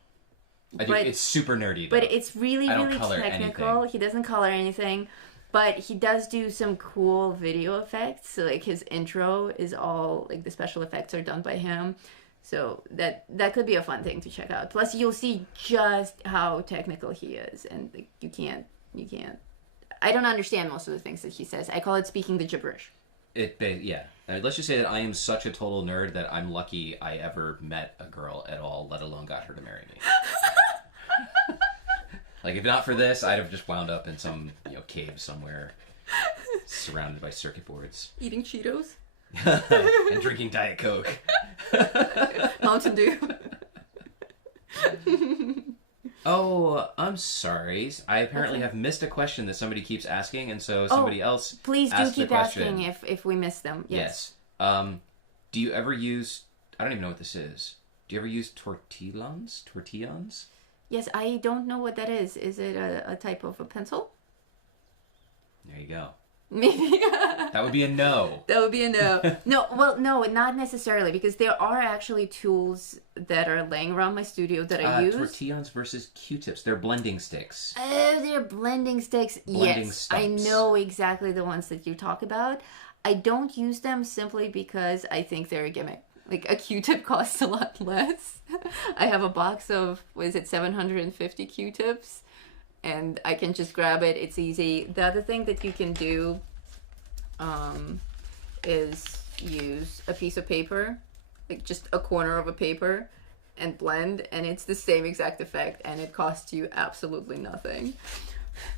I do. but- It's super nerdy, But though. it's really, I don't really color technical. anything. He doesn't color anything. But he does do some cool video effects. So like his intro is all like the special effects are done by him. So that could be a fun thing to check out. Plus you'll see just how technical he is, and like, you can't. I don't understand most of the things that he says. I call it speaking the gibberish. Yeah. Let's just say that I am such a total nerd that I'm lucky I ever met a girl at all, let alone got her to marry me. Like, if not for this, I'd have just wound up in some, cave somewhere, surrounded by circuit boards Eating Cheetos, and drinking Diet Coke. Mountain Dew. Oh, I'm sorry. I apparently have missed a question that somebody keeps asking, and so somebody else Please do asked the keep question. asking if we miss them. Yes. Yes. Do you ever use... I don't even know what this is. Do you ever use tortillons? Tortillons? Yes, I don't know what that is. Is it a type of a pencil? There you go. Maybe. That would be a no. That would be a no. No, not necessarily, because there are actually tools that are laying around my studio that I use. Tortillons versus Q-tips. They're blending sticks. Oh, they're blending sticks. Blending Yes, I stumps. know exactly the ones that you talk about. I don't use them simply because I think they're a gimmick. Like, a Q-tip costs a lot less. I have a box of, 750 Q-tips, and I can just grab it. It's easy. The other thing that you can do is use a piece of paper, like just a corner of a paper, and blend, and it's the same exact effect, and it costs you absolutely nothing.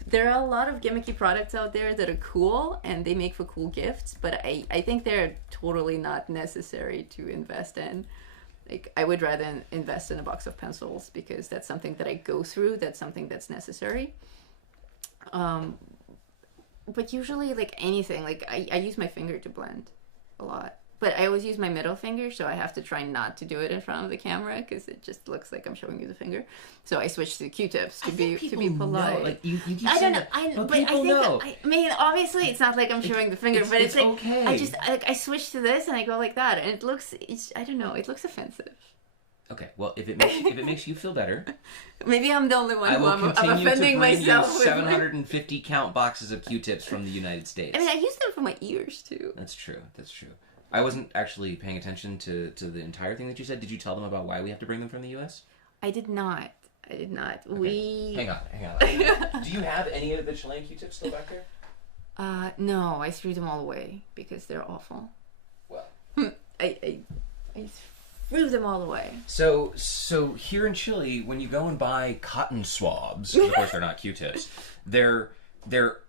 There are a lot of gimmicky products out there that are cool, and they make for cool gifts, but I think they're totally not necessary to invest in. Like, I would rather invest in a box of pencils, because that's something that I go through, that's something that's necessary. But usually, like, anything, like, I use my finger to blend a lot. But I always use my middle finger, so I have to try not to do it in front of the camera, because it just looks like I'm showing you the finger. So I switch to Q-tips to be polite. Know. Like, you keep I don't saying know. that, But but I people think know. I mean, obviously, it's not like I'm showing the finger, but it's like okay. I switch to this and I go like that, and it looks. I don't know. It looks offensive. Okay, well, if it makes you feel better, Maybe I'm the only one I who will I'm continue offending to bring myself you with. 750 count boxes of Q-tips from the United States. I mean, I use them for my ears too. That's true. That's true. I wasn't actually paying attention to the entire thing that you said. Did you tell them about why we have to bring them from the U.S.? I did not. Okay. Hang on. Do you have any of the Chilean Q-tips still back there? No, I threw them all away because they're awful. Well, I threw them all away. So here in Chile, when you go and buy cotton swabs, of course they're not Q-tips, they're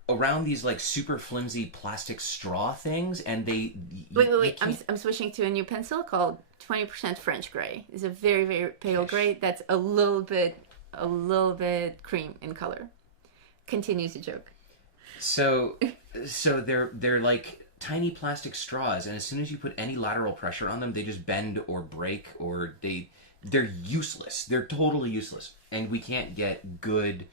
around these like super flimsy plastic straw things, and they Wait! I'm switching to a new pencil called 20% French Gray. It's a very, very pale gray that's a little bit cream in color. Continues the joke. So they're like tiny plastic straws, and as soon as you put any lateral pressure on them, they just bend or break, or they're useless. They're totally useless, and we can't get good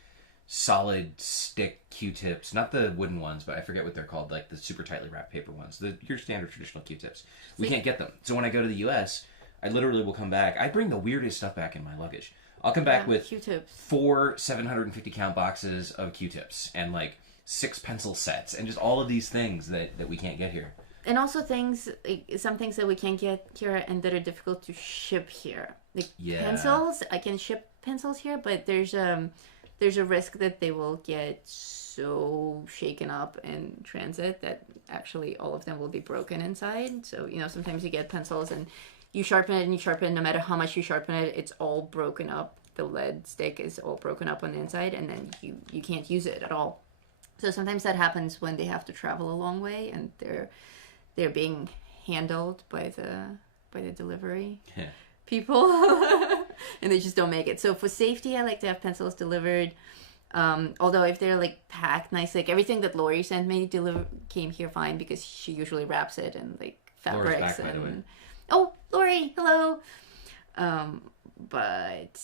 solid stick Q-tips, not the wooden ones, but I forget what they're called, like the super tightly wrapped paper ones, your standard traditional Q-tips. We can't get them. So when I go to the US, I literally will come back. I bring the weirdest stuff back in my luggage. I'll come back with Q-tips. 4 750 count boxes of Q-tips and like 6 pencil sets and just all of these things that we can't get here. And also some things that we can't get here and that are difficult to ship here. Like pencils, I can ship pencils here, but there's a risk that they will get so shaken up in transit that actually all of them will be broken inside. So, sometimes you get pencils and you sharpen it, no matter how much you sharpen it, it's all broken up. The lead stick is all broken up on the inside, and then you can't use it at all. So sometimes that happens when they have to travel a long way and they're being handled by the delivery people and they just don't make it. So for safety, I like to have pencils delivered. Although if they're like packed nice, like everything that Lori sent me came here fine because she usually wraps it in like fabrics. Lori's back, by the way. Oh, Lori, hello. But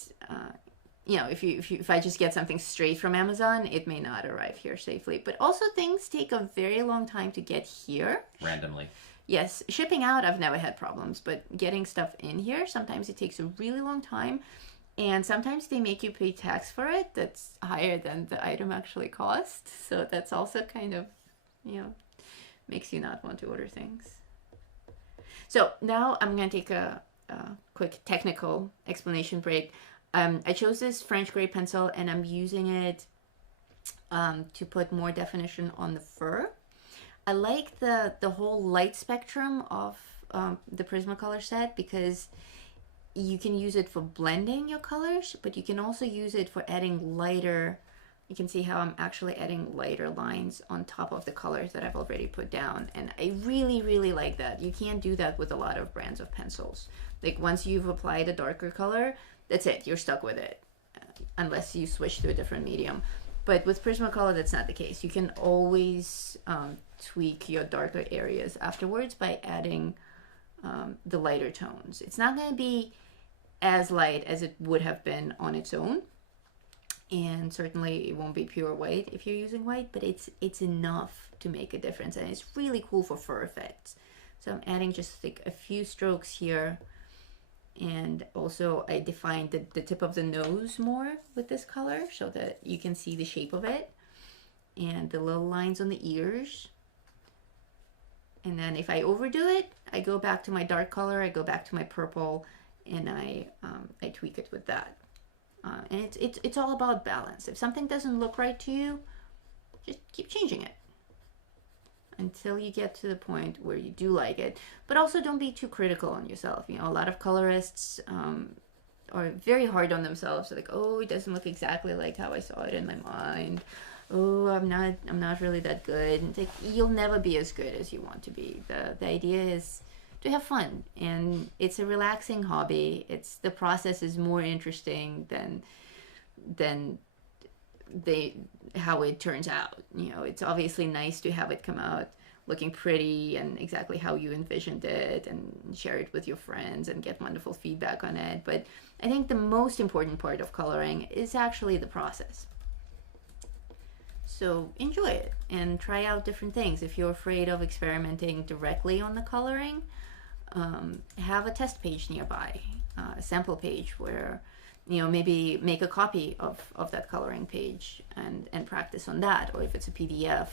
if I just get something straight from Amazon, it may not arrive here safely. But also things take a very long time to get here. Randomly. Yes, shipping out, I've never had problems, but getting stuff in here, sometimes it takes a really long time. And sometimes they make you pay tax for it that's higher than the item actually costs. So that's also kind of, makes you not want to order things. So now I'm going to take a quick technical explanation break. I chose this French Gray pencil and I'm using it to put more definition on the fur. I like the whole light spectrum of the Prismacolor set because you can use it for blending your colors, but you can also use it for adding lighter. You can see how I'm actually adding lighter lines on top of the colors that I've already put down. And I really, really like that. You can't do that with a lot of brands of pencils. Like once you've applied a darker color, that's it. You're stuck with it unless you switch to a different medium. But with Prismacolor, that's not the case. You can always tweak your darker areas afterwards by adding the lighter tones. It's not going to be as light as it would have been on its own. And certainly it won't be pure white if you're using white, but it's enough to make a difference. And it's really cool for fur effects. So I'm adding just like a few strokes here. And also I defined the tip of the nose more with this color so that you can see the shape of it. And the little lines on the ears. And then if I overdo it, I go back to my dark color, I go back to my purple, and I tweak it with that. And it's all about balance. If something doesn't look right to you, just keep changing it until you get to the point where you do like it. But also don't be too critical on yourself. A lot of colorists are very hard on themselves. They're like, oh, it doesn't look exactly like how I saw it in my mind. Oh, I'm not really that good. And it's like, you'll never be as good as you want to be. The idea is to have fun, and it's a relaxing hobby. The process is more interesting than how it turns out. It's obviously nice to have it come out looking pretty and exactly how you envisioned it and share it with your friends and get wonderful feedback on it. But I think the most important part of coloring is actually the process. So enjoy it and try out different things. If you're afraid of experimenting directly on the coloring, have a test page nearby. sample page where, maybe make a copy of that coloring page and practice on that. Or if it's a PDF,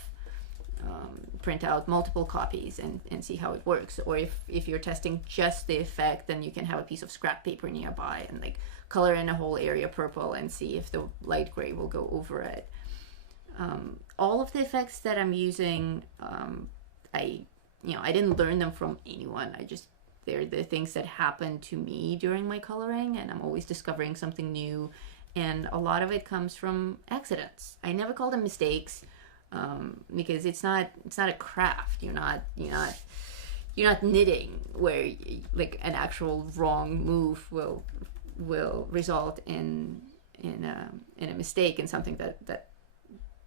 print out multiple copies and see how it works. Or if you're testing just the effect, then you can have a piece of scrap paper nearby and like color in a whole area purple and see if the light gray will go over it. All of the effects that I'm using, I didn't learn them from anyone. They're the things that happen to me during my coloring, and I'm always discovering something new. And a lot of it comes from accidents. I never call them mistakes, because it's not a craft. You're not knitting where like an actual wrong move will result in a mistake and something that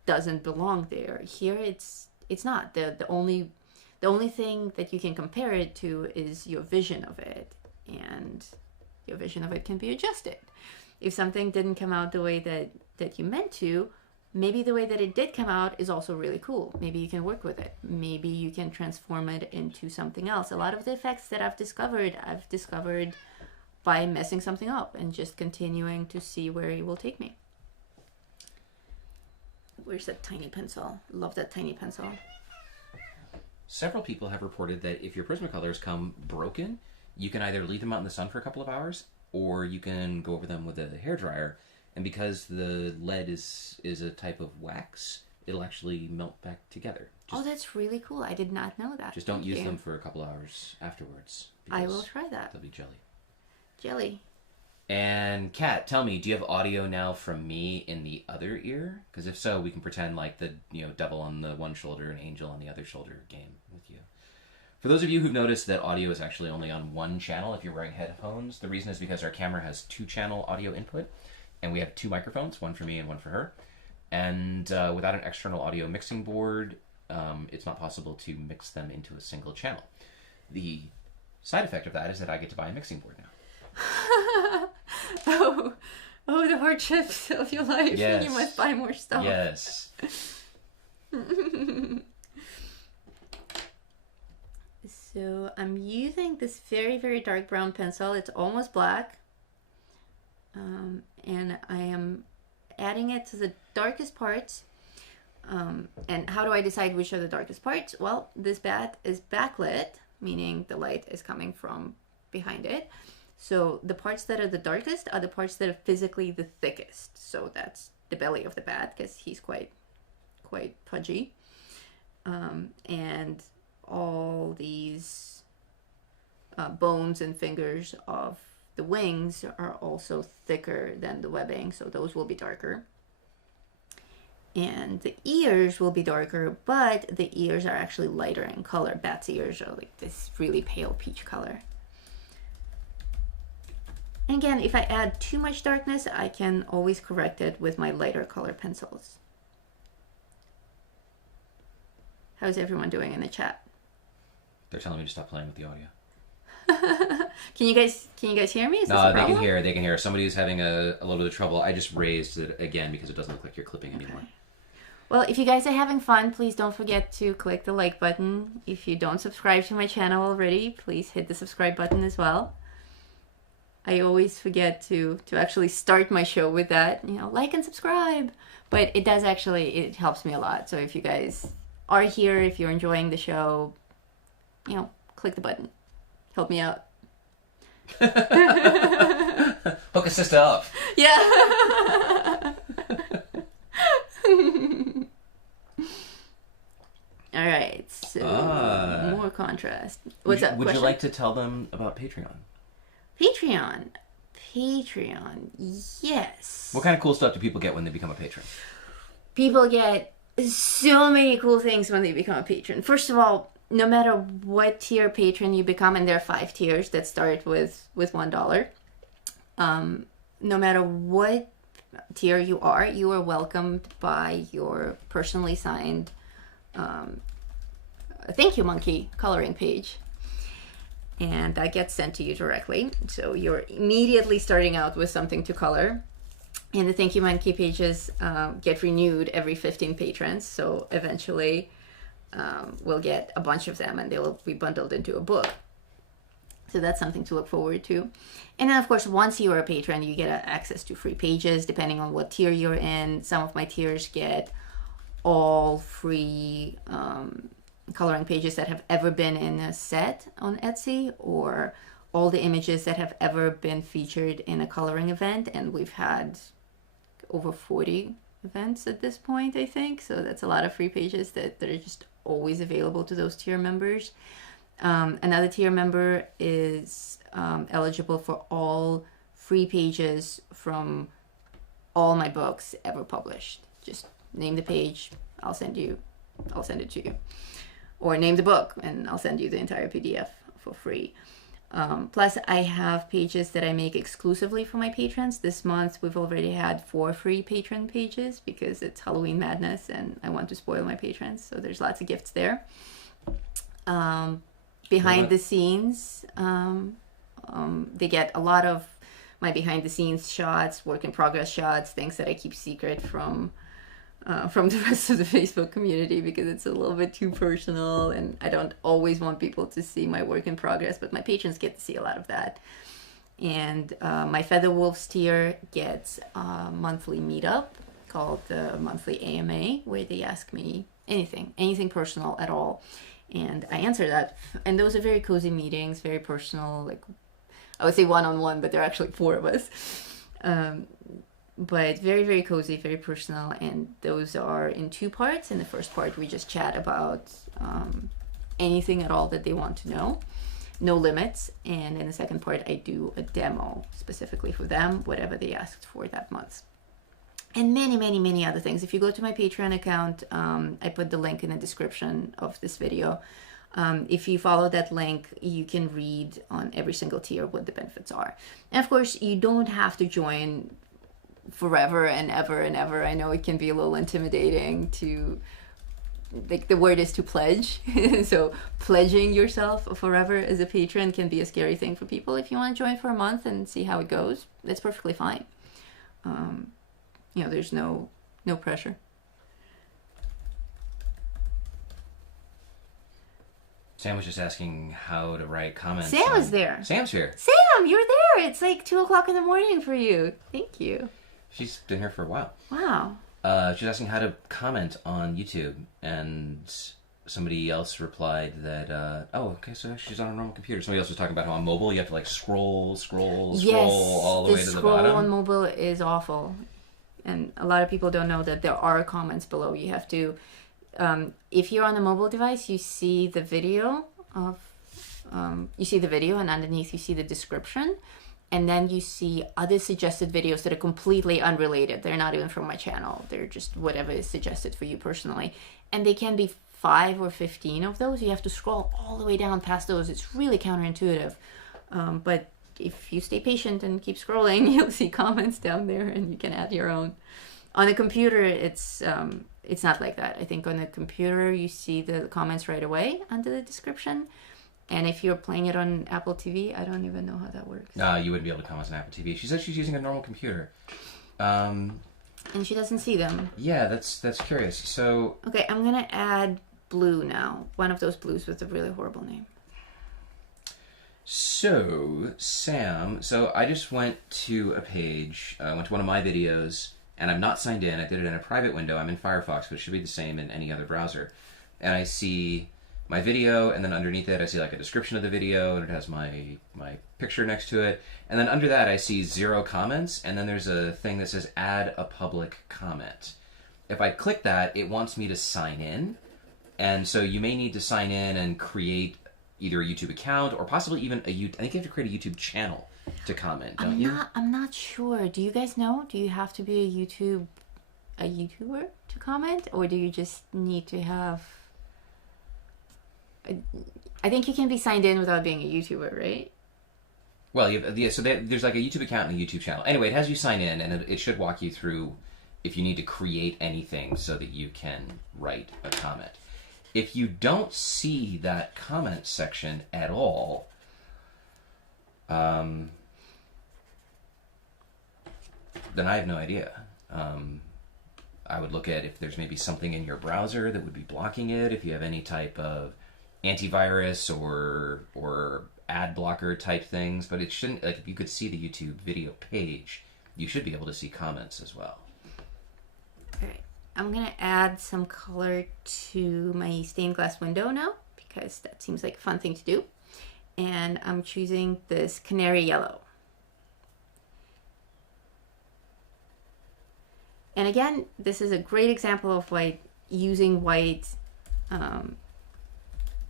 doesn't belong there. Here it's not. The only thing that you can compare it to is your vision of it, and your vision of it can be adjusted. If something didn't come out the way that you meant to, maybe the way that it did come out is also really cool. Maybe you can work with it. Maybe you can transform it into something else. A lot of the effects that I've discovered by messing something up and just continuing to see where it will take me. Where's that tiny pencil? Love that tiny pencil. Several people have reported that if your Prismacolors come broken, you can either leave them out in the sun for a couple of hours, or you can go over them with a hairdryer. And because the lead is a type of wax, it'll actually melt back together. That's really cool. I did not know that. Just don't use them for a couple hours afterwards. I will try that. They'll be jelly. Jelly. And Kat, tell me, do you have audio now from me in the other ear? Because if so, we can pretend like the devil on the one shoulder and angel on the other shoulder game with you. For those of you who've noticed that audio is actually only on one channel if you're wearing headphones, the reason is because our camera has 2-channel audio input, and we have 2 microphones, one for me and one for her. And without an external audio mixing board, it's not possible to mix them into a single channel. The side effect of that is that I get to buy a mixing board now. Oh, the hardships of your life. Yes. You must buy more stuff. Yes. So I'm using this very, very dark brown pencil. It's almost black. And I am adding it to the darkest parts. And how do I decide which are the darkest parts? Well, this bat is backlit, meaning the light is coming from behind it. So the parts that are the darkest are the parts that are physically the thickest. So that's the belly of the bat, because he's quite pudgy. And all these bones and fingers of the wings are also thicker than the webbing, so those will be darker. And the ears will be darker, but the ears are actually lighter in color. Bat's ears are like this really pale peach color. And again, if I add too much darkness, I can always correct it with my lighter color pencils. How's everyone doing in the chat? They're telling me to stop playing with the audio. Can you guys hear me? Is this a No, they problem? can hear. Somebody's having a little bit of trouble. I just raised it again because it doesn't look like you're clipping anymore. Okay. Well, if you guys are having fun, please don't forget to click the like button. If you don't subscribe to my channel already, please hit the subscribe button as well. I always forget to actually start my show with that, like and subscribe. But it does actually, it helps me a lot. So if you guys are here, if you're enjoying the show, click the button. Help me out. Hook a sister up. Yeah. All right. So more contrast. What's up? Would you Question? like to tell them about Patreon? Patreon, yes. What kind of cool stuff do people get when they become a patron? People get so many cool things when they become a patron. First of all, no matter what tier patron you become, and there are 5 tiers that start with $1. No matter what tier you are welcomed by your personally signed Thank You Monkey coloring page. And that gets sent to you directly. So you're immediately starting out with something to color. And the Thank You Monkey pages get renewed every 15 patrons. So eventually we'll get a bunch of them and they will be bundled into a book. So that's something to look forward to. And then, of course, once you're a patron, you get access to free pages depending on what tier you're in. Some of my tiers get all free coloring pages that have ever been in a set on Etsy, or all the images that have ever been featured in a coloring event. And we've had over 40 events at this point, I think. So that's a lot of free pages that are just always available to those tier members. Another tier member is eligible for all free pages from all my books ever published. Just name the page, I'll send it to you. Or name the book and I'll send you the entire PDF for free. Plus, I have pages that I make exclusively for my patrons. This month, we've already had 4 free patron pages because it's Halloween Madness and I want to spoil my patrons. So there's lots of gifts there. Behind the scenes, they get a lot of my behind the scenes shots, work in progress shots, things that I keep secret from the rest of the Facebook community because it's a little bit too personal and I don't always want people to see my work in progress, but my patrons get to see a lot of that. And my Feather Wolves tier gets a monthly meetup called the monthly AMA, where they ask me anything personal at all. And I answer that. And those are very cozy meetings, very personal, like I would say one-on-one, but there are actually 4 of us. But very, very cozy, very personal. And those are in 2 parts. In the first part, we just chat about anything at all that they want to know. No limits. And in the second part, I do a demo specifically for them, whatever they asked for that month. And many, many, many other things. If you go to my Patreon account, I put the link in the description of this video. If you follow that link, you can read on every single tier what the benefits are. And of course, you don't have to join forever and ever and ever. I know it can be a little intimidating to, like, the word is to pledge. So pledging yourself forever as a patron can be a scary thing for people. If you want to join for a month and see how it goes, that's perfectly fine. There's no pressure. Sam was just asking how to write comments. Sam is there. Sam's here. Sam, you're there. It's like 2:00 in the morning for you. Thank you. She's been here for a while. Wow. She's asking how to comment on YouTube, and somebody else replied that, so she's on a normal computer. Somebody else was talking about how on mobile you have to like scroll all the way to the bottom. Scroll on mobile is awful. And a lot of people don't know that there are comments below. You have to, if you're on a mobile device, you see the video and underneath you see the description. And then you see other suggested videos that are completely unrelated. They're not even from my channel. They're just whatever is suggested for you personally. And they can be 5 or 15 of those. You have to scroll all the way down past those. It's really counterintuitive. But if you stay patient and keep scrolling, you'll see comments down there and you can add your own. On a computer, it's not like that. I think on a computer, you see the comments right away under the description. And if you're playing it on Apple TV, I don't even know how that works. No, you wouldn't be able to comment on Apple TV. She said she's using a normal computer. And she doesn't see them. Yeah, that's curious. So... Okay, I'm going to add Blue now. One of those blues with a really horrible name. So, Sam, I just went to a page, went to one of my videos, and I'm not signed in. I did it in a private window. I'm in Firefox, but it should be the same in any other browser. And I see my video, and then underneath it I see like a description of the video, and it has my picture next to it. And then under that I see 0 comments, and then there's a thing that says add a public comment. If I click that, it wants me to sign in. And so you may need to sign in and create either a YouTube account or possibly even I think you have to create a YouTube channel to comment, don't you? I'm not sure. Do you guys know? Do you have to be a YouTuber to comment, or do you just need to have? I think you can be signed in without being a YouTuber, right? Well, so there's like a YouTube account and a YouTube channel. Anyway, it has you sign in, and it should walk you through if you need to create anything so that you can write a comment. If you don't see that comment section at all, then I have no idea. I would look at if there's maybe something in your browser that would be blocking it, if you have any type of antivirus or ad blocker type things, but it shouldn't, like, if you could see the YouTube video page, you should be able to see comments as well. All right, I'm gonna add some color to my stained glass window now because that seems like a fun thing to do. And I'm choosing this canary yellow. And again, this is a great example of like using white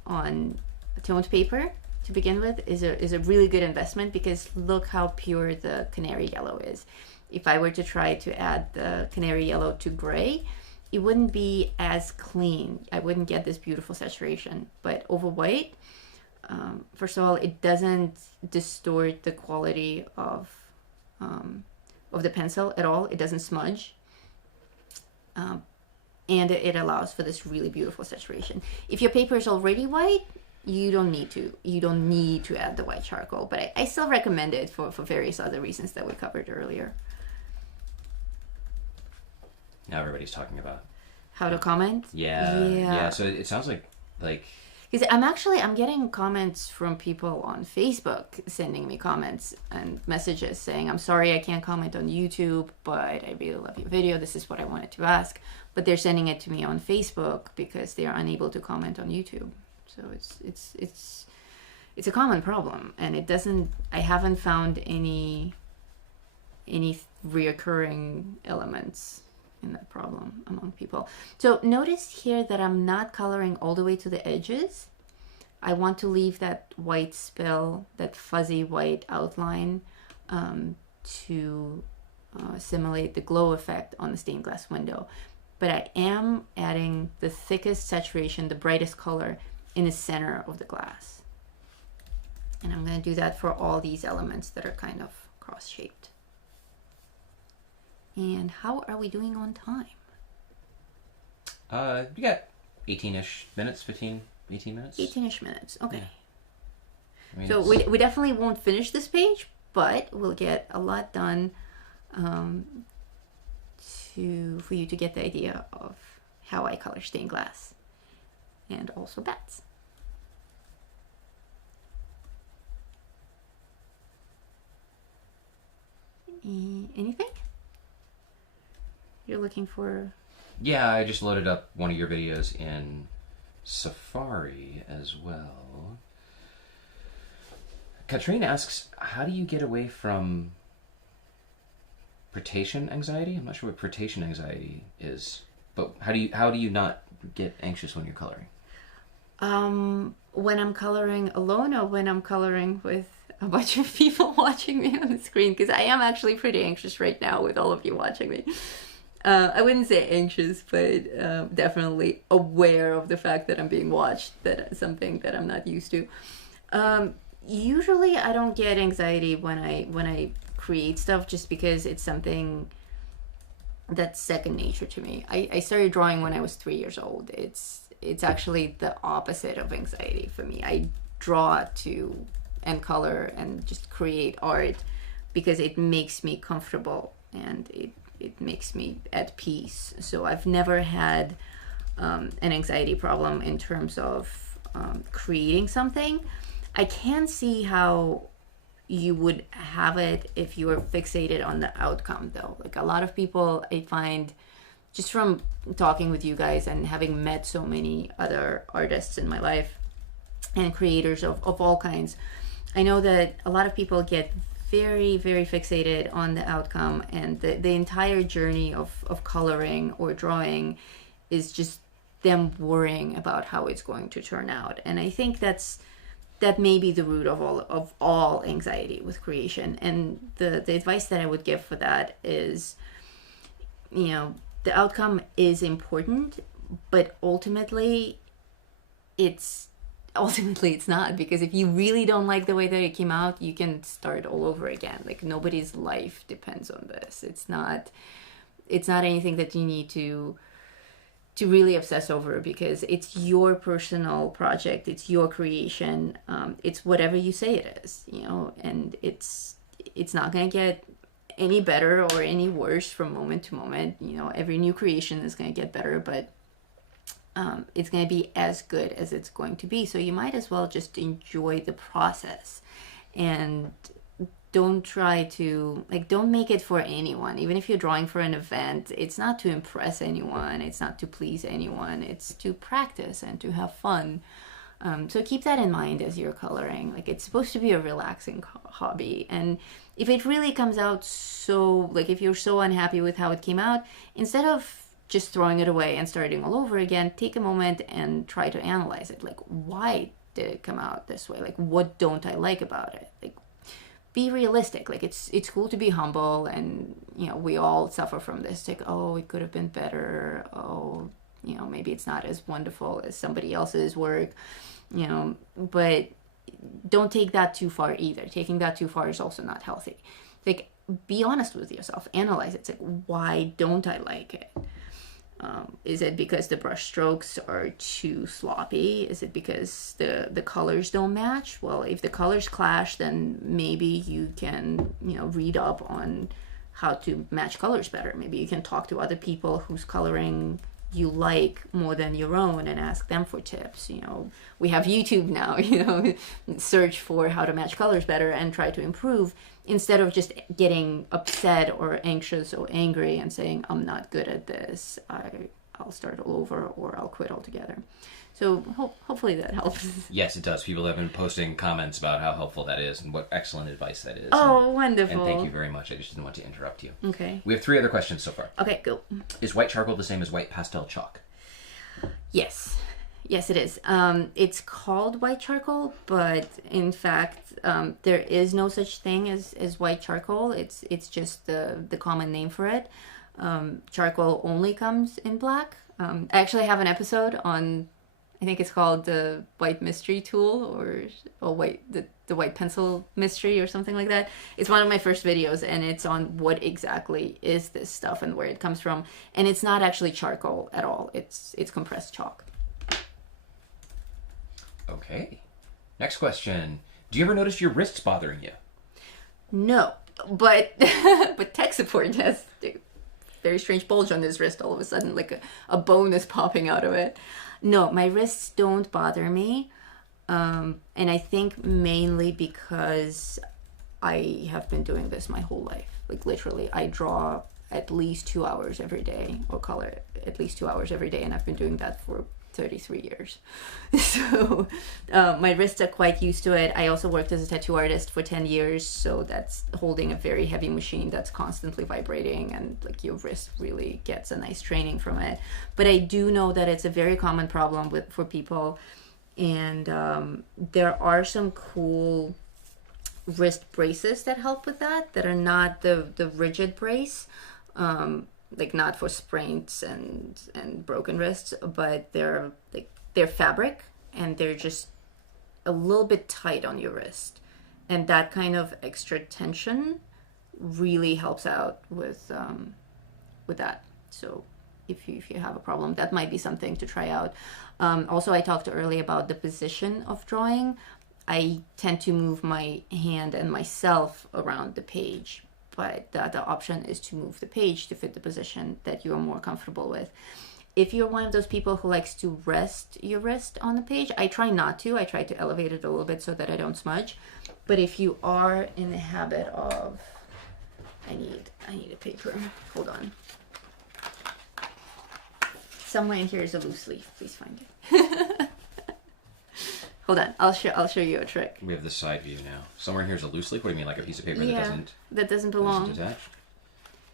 on toned paper to begin with is a really good investment, because look how pure the canary yellow is. If I were to try to add the canary yellow to gray, it wouldn't be as clean. I wouldn't get this beautiful saturation. But over white, first of all, it doesn't distort the quality of the pencil at all. It doesn't smudge. And it allows for this really beautiful saturation. If your paper is already white, you don't need to add the white charcoal, but I still recommend it for various other reasons that we covered earlier. Now everybody's talking about how to comment. Yeah. So it sounds like because I'm getting comments from people on Facebook sending me comments and messages saying, I'm sorry I can't comment on YouTube, but I really love your video. This is what I wanted to ask. But they're sending it to me on Facebook because they are unable to comment on YouTube. So it's a common problem, and I haven't found any reoccurring elements in that problem among people. So notice here that I'm not coloring all the way to the edges. I want to leave that white spill, that fuzzy white outline, to simulate the glow effect on the stained glass window. But I am adding the thickest saturation, the brightest color in the center of the glass. And I'm going to do that for all these elements that are kind of cross-shaped. And how are we doing on time? You got 18-ish minutes, 18 minutes? 18-ish minutes, okay. I mean, so we definitely won't finish this page, but we'll get a lot done for you to get the idea of how I color stained glass and also bats. Anything you're looking for? Yeah, I just loaded up one of your videos in Safari as well. Katrine asks, how do you get away from protation anxiety? I'm not sure what protation anxiety is, but how do you not get anxious when you're coloring? When I'm coloring alone, or when I'm coloring with a bunch of people watching me on the screen, because I am actually pretty anxious right now with all of you watching me. I wouldn't say anxious, but definitely aware of the fact that I'm being watched. That's something that I'm not used to. Usually I don't get anxiety when I create stuff, just because it's something that's second nature to me. I started drawing when I was 3 years old. It's actually the opposite of anxiety for me. I draw to and color and just create art because it makes me comfortable and it makes me at peace. So I've never had an anxiety problem in terms of creating something. I can see how you would have it if you were fixated on the outcome, though. Like, a lot of people, I find, just from talking with you guys and having met so many other artists in my life and creators of all kinds, I know that a lot of people get very, very fixated on the outcome, and the entire journey of coloring or drawing is just them worrying about how it's going to turn out. And I think that may be the root of all anxiety with creation. And the advice that I would give for that is, the outcome is important, but ultimately it's not, because if you really don't like the way that it came out, you can start all over again. Like, nobody's life depends on this. It's not anything that you need to really obsess over, because it's your personal project, it's your creation, it's whatever you say it is, and it's not going to get any better or any worse from moment to moment. Every new creation is going to get better, but it's going to be as good as it's going to be. So you might as well just enjoy the process, and don't try to, like, don't make it for anyone. Even if you're drawing for an event, it's not to impress anyone, it's not to please anyone, it's to practice and to have fun. So keep that in mind as you're coloring. Like, it's supposed to be a relaxing hobby, and if it really comes out so, like, if you're so unhappy with how it came out, instead of just throwing it away and starting all over again, take a moment and try to analyze it. Like, why did it come out this way? Like, what don't I like about it? Like, be realistic. Like, it's cool to be humble, and we all suffer from this. Like, oh, it could have been better. Oh, maybe it's not as wonderful as somebody else's work. But don't take that too far either. Taking that too far is also not healthy. Like, be honest with yourself. Analyze it. It's like, why don't I like it? Is it because the brush strokes are too sloppy? Is it because the colors don't match? Well, if the colors clash, then maybe you can, read up on how to match colors better. Maybe you can talk to other people whose coloring you like more than your own and ask them for tips. We have YouTube now, search for how to match colors better and try to improve, instead of just getting upset or anxious or angry and saying, I'm not good at this, I'll start all over, or I'll quit altogether. So hopefully that helps. Yes, it does. People have been posting comments about how helpful that is and what excellent advice that is. Oh, wonderful. And thank you very much. I just didn't want to interrupt you. Okay. We have 3 other questions so far. Okay, go. Is white charcoal the same as white pastel chalk? Yes. Yes, it is. It's called white charcoal, but in fact, there is no such thing as white charcoal. It's just the common name for it. Charcoal only comes in black. I actually have an episode on, I think it's called the White Mystery Tool, or the White Pencil Mystery, or something like that. It's one of my first videos, and it's on what exactly is this stuff and where it comes from. And it's not actually charcoal at all. It's compressed chalk. Okay. Next question. Do you ever notice your wrists bothering you? No, but but tech support has a very strange bulge on his wrist all of a sudden, like a bone is popping out of it. No, my wrists don't bother me, and I think mainly because I have been doing this my whole life. Like, literally, I draw at least 2 hours every day, or color at least 2 hours every day, and I've been doing that for 33 years. So my wrists are quite used to it. I also worked as a tattoo artist for 10 years, so that's holding a very heavy machine that's constantly vibrating, and like, your wrist really gets a nice training from it. But I do know that it's a very common problem for people, and there are some cool wrist braces that help with that are not the rigid brace, like, not for sprains and broken wrists, but they're fabric, and they're just a little bit tight on your wrist, and that kind of extra tension really helps out with that. So if you have a problem, that might be something to try out. Also, I talked earlier about the position of drawing. I tend to move my hand and myself around the page, but the other option is to move the page to fit the position that you're more comfortable with. If you're one of those people who likes to rest your wrist on the page, I try not to. I try to elevate it a little bit so that I don't smudge. But if you are in the habit of, I need a paper. Hold on. Somewhere in here is a loose leaf. Please find it. Hold on, I'll show you a trick. We have the side view now. Somewhere here's a loose leaf. What do you mean, like a piece of paper that doesn't belong? Doesn't attach?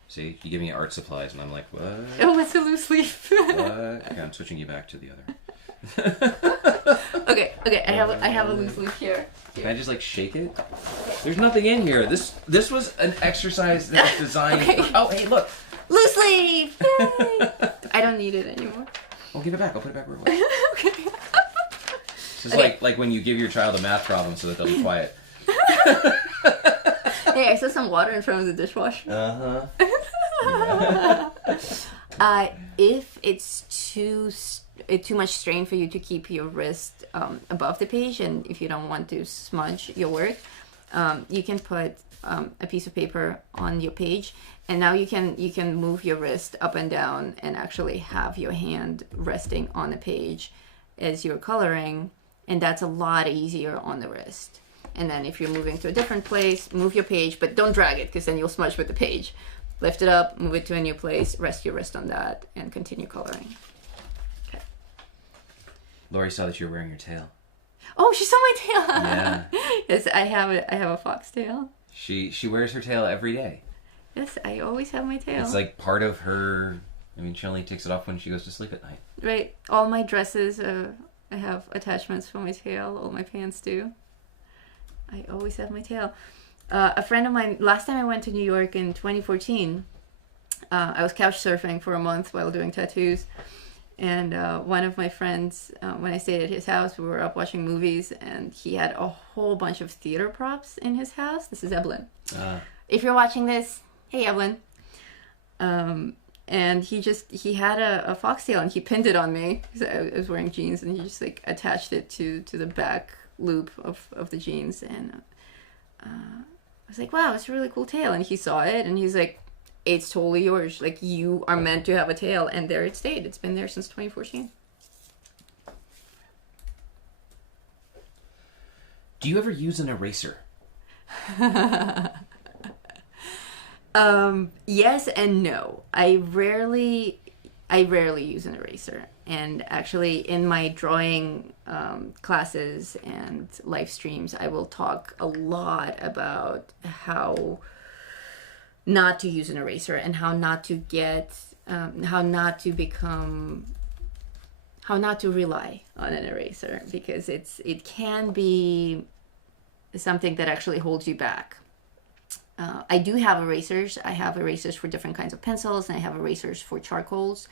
See, you give me art supplies, and I'm like, what? Oh, it's a loose leaf. What? Okay, I'm switching you back to the other. Okay. I have a loose leaf here. Can I just like shake it? There's nothing in here. This was an exercise that was designed. Okay. Oh, hey, look. Loose leaf! Yay! I don't need it anymore. I'll give it back. I'll put it back where it was. Okay. It's like when you give your child a math problem so that they'll be quiet. Hey, I saw some water in front of the dishwasher. If it's too much strain for you to keep your wrist above the page, and if you don't want to smudge your work, you can put a piece of paper on your page, and now you can move your wrist up and down and actually have your hand resting on the page as you're coloring, and that's a lot easier on the wrist. And then if you're moving to a different place, move your page, but don't drag it because then you'll smudge with the page. Lift it up, move it to a new place, rest your wrist on that, and continue coloring. Okay. Lori saw that you were wearing your tail. Oh, she saw my tail. Yeah. Yes, I have a foxtail. She wears her tail every day. Yes, I always have my tail. It's like part of her. I mean, she only takes it off when she goes to sleep at night. Right. All my dresses, I have attachments for my tail. All my pants do. I always have my tail. A friend of mine, last time I went to New York in 2014, I was couch surfing for a month while doing tattoos. And one of my friends, when I stayed at his house, we were up watching movies, and he had a whole bunch of theater props in his house. This is Evelyn. If you're watching this, hey, Evelyn. And he had a foxtail, and he pinned it on me because I was wearing jeans, and he just like attached it to the back loop of the jeans. And I was like, wow, it's a really cool tail. And he saw it, and he's like, it's totally yours. Like, you are meant to have a tail. And there it stayed. It's been there since 2014. Do you ever use an eraser? Yes and no. I rarely use an eraser. And actually, in my drawing classes and live streams, I will talk a lot about how not to use an eraser and how not to rely on an eraser, because it can be something that actually holds you back. I do have erasers. I have erasers for different kinds of pencils, and I have erasers for charcoals,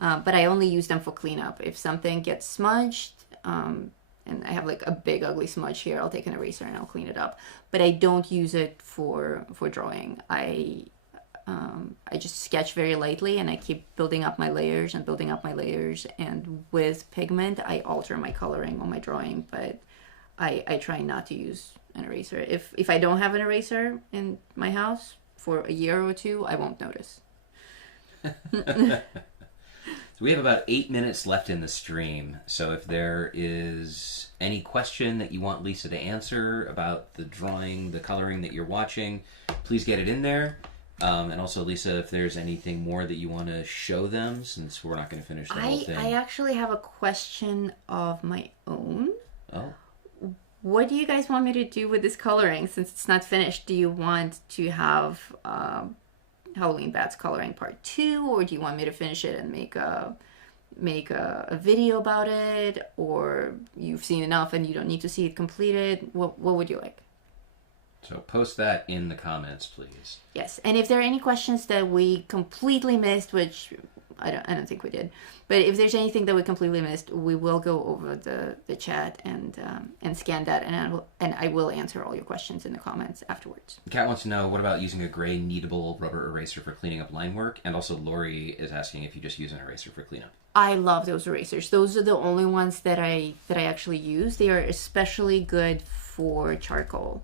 but I only use them for cleanup. If something gets smudged, and I have like a big ugly smudge here, I'll take an eraser and I'll clean it up. But I don't use it for drawing. I just sketch very lightly, and I keep building up my layers and building up my layers. And with pigment, I alter my coloring on my drawing, but I try not to use an eraser. If I don't have an eraser in my house for a year or two, I won't notice. So we have about 8 minutes left in the stream. So if there is any question that you want Lisa to answer about the drawing, the coloring that you're watching, please get it in there. And also, Lisa, if there's anything more that you want to show them, since we're not going to finish the whole thing. I actually have a question of my own. Oh. What do you guys want me to do with this coloring since it's not finished? Do you want to have Halloween Bats coloring part 2, or do you want me to finish it and make a video about it, or you've seen enough and you don't need to see it completed? What would you like? So post that in the comments, please. Yes, and if there are any questions that we completely missed, which I don't think we did, but if there's anything that we completely missed, we will go over the chat and scan that, and I will answer all your questions in the comments afterwards. Kat wants to know, what about using a gray kneadable rubber eraser for cleaning up line work? And also Lori is asking if you just use an eraser for cleanup. I love those erasers. Those are the only ones that I actually use. They are especially good for charcoal,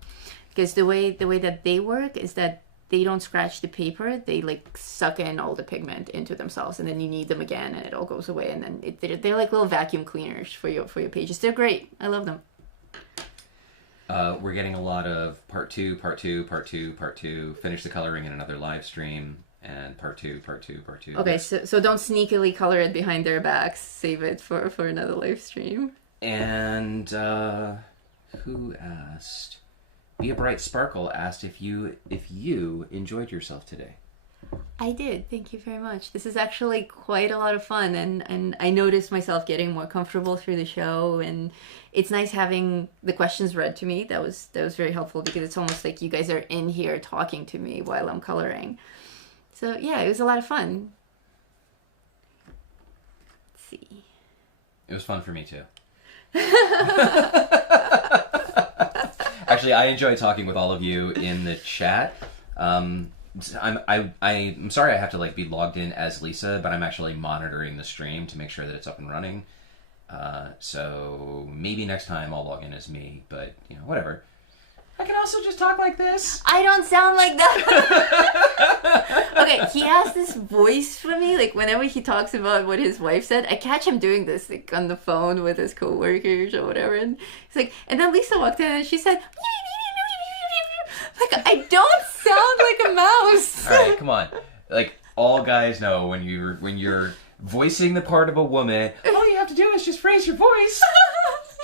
because the way that they work is that they don't scratch the paper. They like suck in all the pigment into themselves, and then you need them again, and it all goes away. And then they're like little vacuum cleaners for your pages. They're great. I love them. We're getting a lot of part 2, part 2, part 2, part 2. Finish the coloring in another live stream, and part 2, part 2, part 2. Okay, so don't sneakily color it behind their backs. Save it for another live stream. And who asked? Be a Bright Sparkle asked if you enjoyed yourself today. I did. Thank you very much. This is actually quite a lot of fun, and I noticed myself getting more comfortable through the show, and it's nice having the questions read to me. That was very helpful, because it's almost like you guys are in here talking to me while I'm coloring. So yeah, it was a lot of fun. Let's see. It was fun for me too. Actually, I enjoy talking with all of you in the chat. I'm sorry I have to be logged in as Lisa, but I'm actually monitoring the stream to make sure that it's up and running. So maybe next time I'll log in as me, but whatever. I can also just talk like this. I don't sound like that. Okay, he has this voice for me. Like whenever he talks about what his wife said, I catch him doing this like on the phone with his coworkers or whatever. And he's like, and then Lisa walked in and she said, like I don't sound like a mouse. All right, come on. Like all guys know when you're voicing the part of a woman, all you have to do is just raise your voice.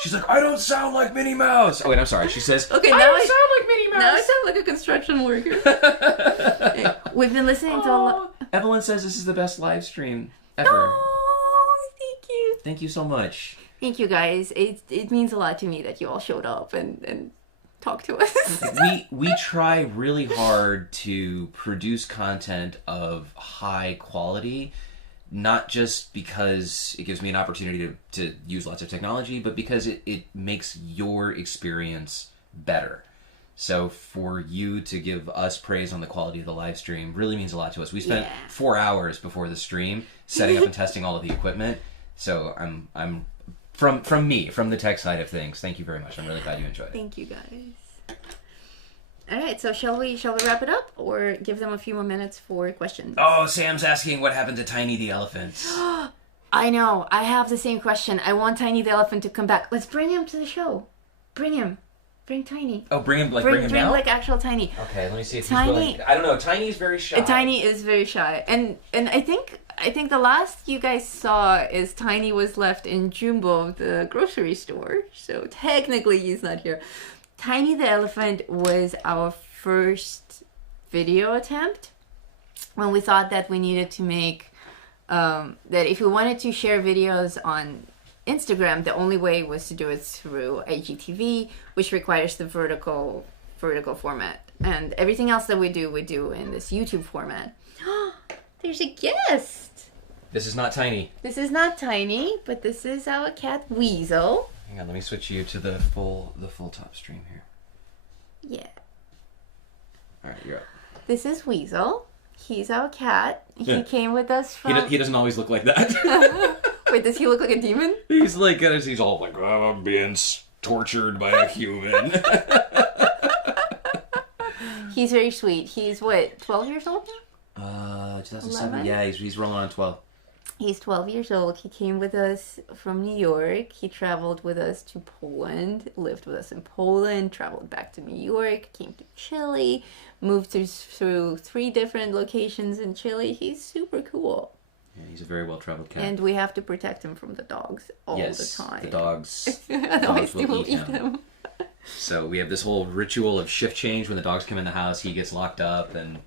She's like, I don't sound like Minnie Mouse. Oh wait, I'm sorry. She says, Okay, I now don't sound like Minnie Mouse. Now I sound like a construction worker. We've been listening to a lot. Evelyn says this is the best live stream ever. Oh, thank you. Thank you so much. Thank you guys. It means a lot to me that you all showed up and talked to us. We try really hard to produce content of high quality, not just because it gives me an opportunity to use lots of technology, but because it makes your experience better. So for you to give us praise on the quality of the live stream really means a lot to us. We spent 4 hours before the stream setting up and testing all of the equipment. So I'm from the tech side of things. Thank you very much. I'm really glad you enjoyed it. Thank you guys. All right, so shall we wrap it up or give them a few more minutes for questions? Oh, Sam's asking what happened to Tiny the elephant. I know. I have the same question. I want Tiny the elephant to come back. Let's bring him to the show. Bring him. Bring Tiny. Oh, bring him now? Like actual Tiny. Okay, let me see if Tiny, he's willing. I don't know. Tiny is very shy. Tiny is very shy, and I think the last you guys saw is Tiny was left in Jumbo, the grocery store. So technically he's not here. Tiny the elephant was our first video attempt when we thought that we needed to make that if we wanted to share videos on Instagram, the only way was to do it through IGTV, which requires the vertical format, and everything else that we do in this YouTube format. There's a guest. This is not Tiny. This is not Tiny, but this is our cat Weasel. Hang on, let me switch you to the full top stream here. Yeah. All right, you're up. This is Weasel. He's our cat. He came with us from... He doesn't always look like that. Wait, does he look like a demon? He's all like, oh, I'm being tortured by a human. He's very sweet. He's, what, 12 years old now? 2007? 11? Yeah, he's rolling on 12. He's 12 years old. He came with us from New York. He traveled with us to Poland, lived with us in Poland, traveled back to New York, came to Chile, moved through 3 different locations in Chile. He's super cool. Yeah, he's a very well-traveled cat. And we have to protect him from the dogs all the time. The dogs. Otherwise they will eat him. him. So we have this whole ritual of shift change. When the dogs come in the house, he gets locked up, and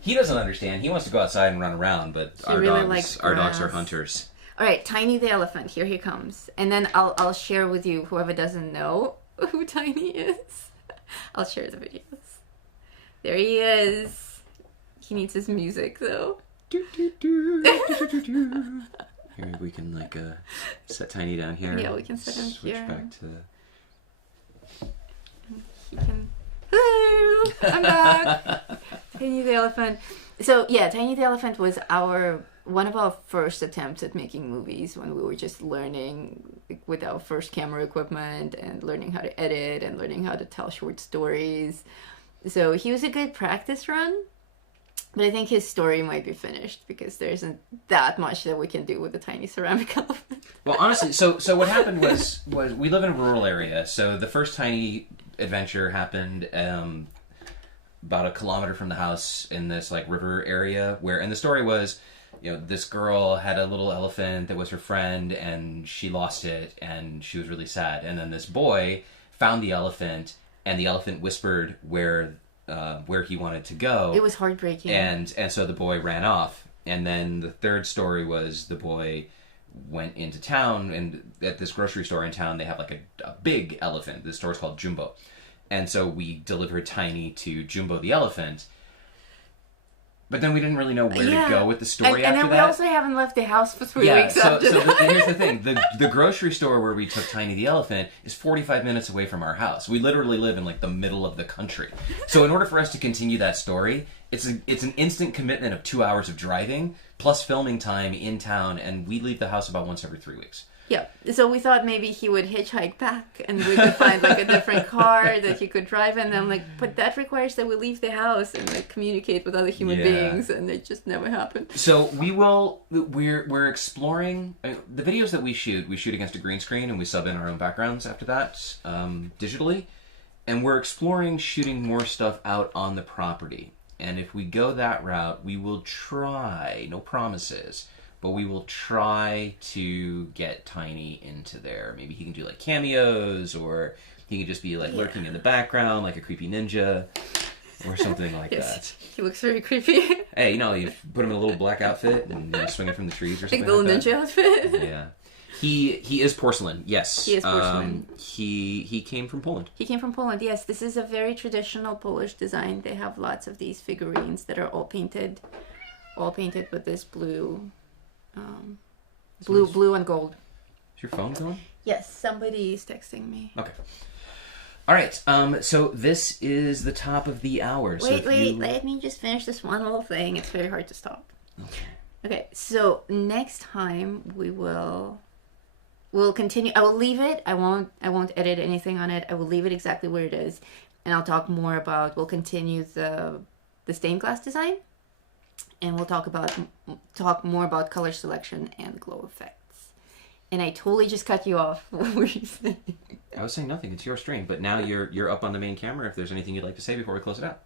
he doesn't understand. He wants to go outside and run around, but our dogs are hunters. All right, Tiny the elephant. Here he comes, and then I'll share with you whoever doesn't know who Tiny is. I'll share the videos. There he is. He needs his music though. Here we can set Tiny down here. Yeah, we can set him switch here. back to. He can. Hello, I'm back. Tiny the elephant. So yeah, Tiny the elephant was one of our first attempts at making movies when we were just learning with our first camera equipment and learning how to edit and learning how to tell short stories. So he was a good practice run. But I think his story might be finished because there isn't that much that we can do with a tiny ceramic elephant. Well, honestly, so what happened was we live in a rural area, so the first Tiny adventure happened about a kilometer from the house in this river area and the story was, this girl had a little elephant that was her friend and she lost it and she was really sad, and then this boy found the elephant and the elephant whispered where he wanted to go. It was heartbreaking. And so the boy ran off. And then the third story was the boy went into town, and at this grocery store in town, they have a big elephant. The store's called Jumbo. And so we delivered Tiny to Jumbo the elephant. But then we didn't really know where to go with the story and after then we also haven't left the house for 3 weeks after that. And here's the thing. The grocery store where we took Tiny the elephant is 45 minutes away from our house. We literally live in the middle of the country. So in order for us to continue that story, it's an instant commitment of 2 hours of driving plus filming time in town, and we leave the house about once every 3 weeks. Yeah, so we thought maybe he would hitchhike back and we could find like a different car that he could drive in. And I'm like, but that requires that we leave the house and like communicate with other human beings, and it just never happened. So we're exploring the videos that we shoot against a green screen and we sub in our own backgrounds after that, digitally. And we're exploring shooting more stuff out on the property. And if we go that route, we will try, no promises, but we will try to get Tiny into there. Maybe he can do like cameos, or he can just be like lurking in the background like a creepy ninja or something like that. He looks very creepy. Hey, you put him in a little black outfit and swinging from the trees or something Like the little like that. ninja outfit. Yeah. He is porcelain, yes. He is porcelain. He came from Poland. He came from Poland, yes. This is a very traditional Polish design. They have lots of these figurines that are all painted with this blue and gold. Is your phone going? Yes, somebody is texting me. Okay. All right. So this is the top of the hour. Wait, let me just finish this one little thing. It's very hard to stop. Okay, so next time we'll continue. I will leave it. I won't edit anything on it. I will leave it exactly where it is, and I'll talk more about. We'll continue the stained glass design, and we'll talk more about color selection and glow effects. And I totally just cut you off. What were you saying? I was saying nothing. It's your stream, but now you're up on the main camera. If there's anything you'd like to say before we close it out.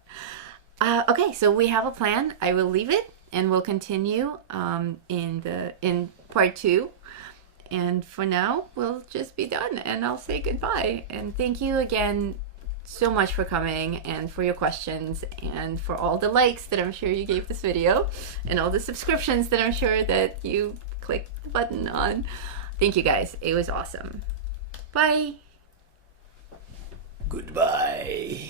Okay, so we have a plan. I will leave it, and we'll continue in part 2. And for now, we'll just be done, and I'll say goodbye. And thank you again so much for coming, and for your questions, and for all the likes that I'm sure you gave this video, and all the subscriptions that I'm sure that you clicked the button on. Thank you guys. It was awesome. Bye. Goodbye.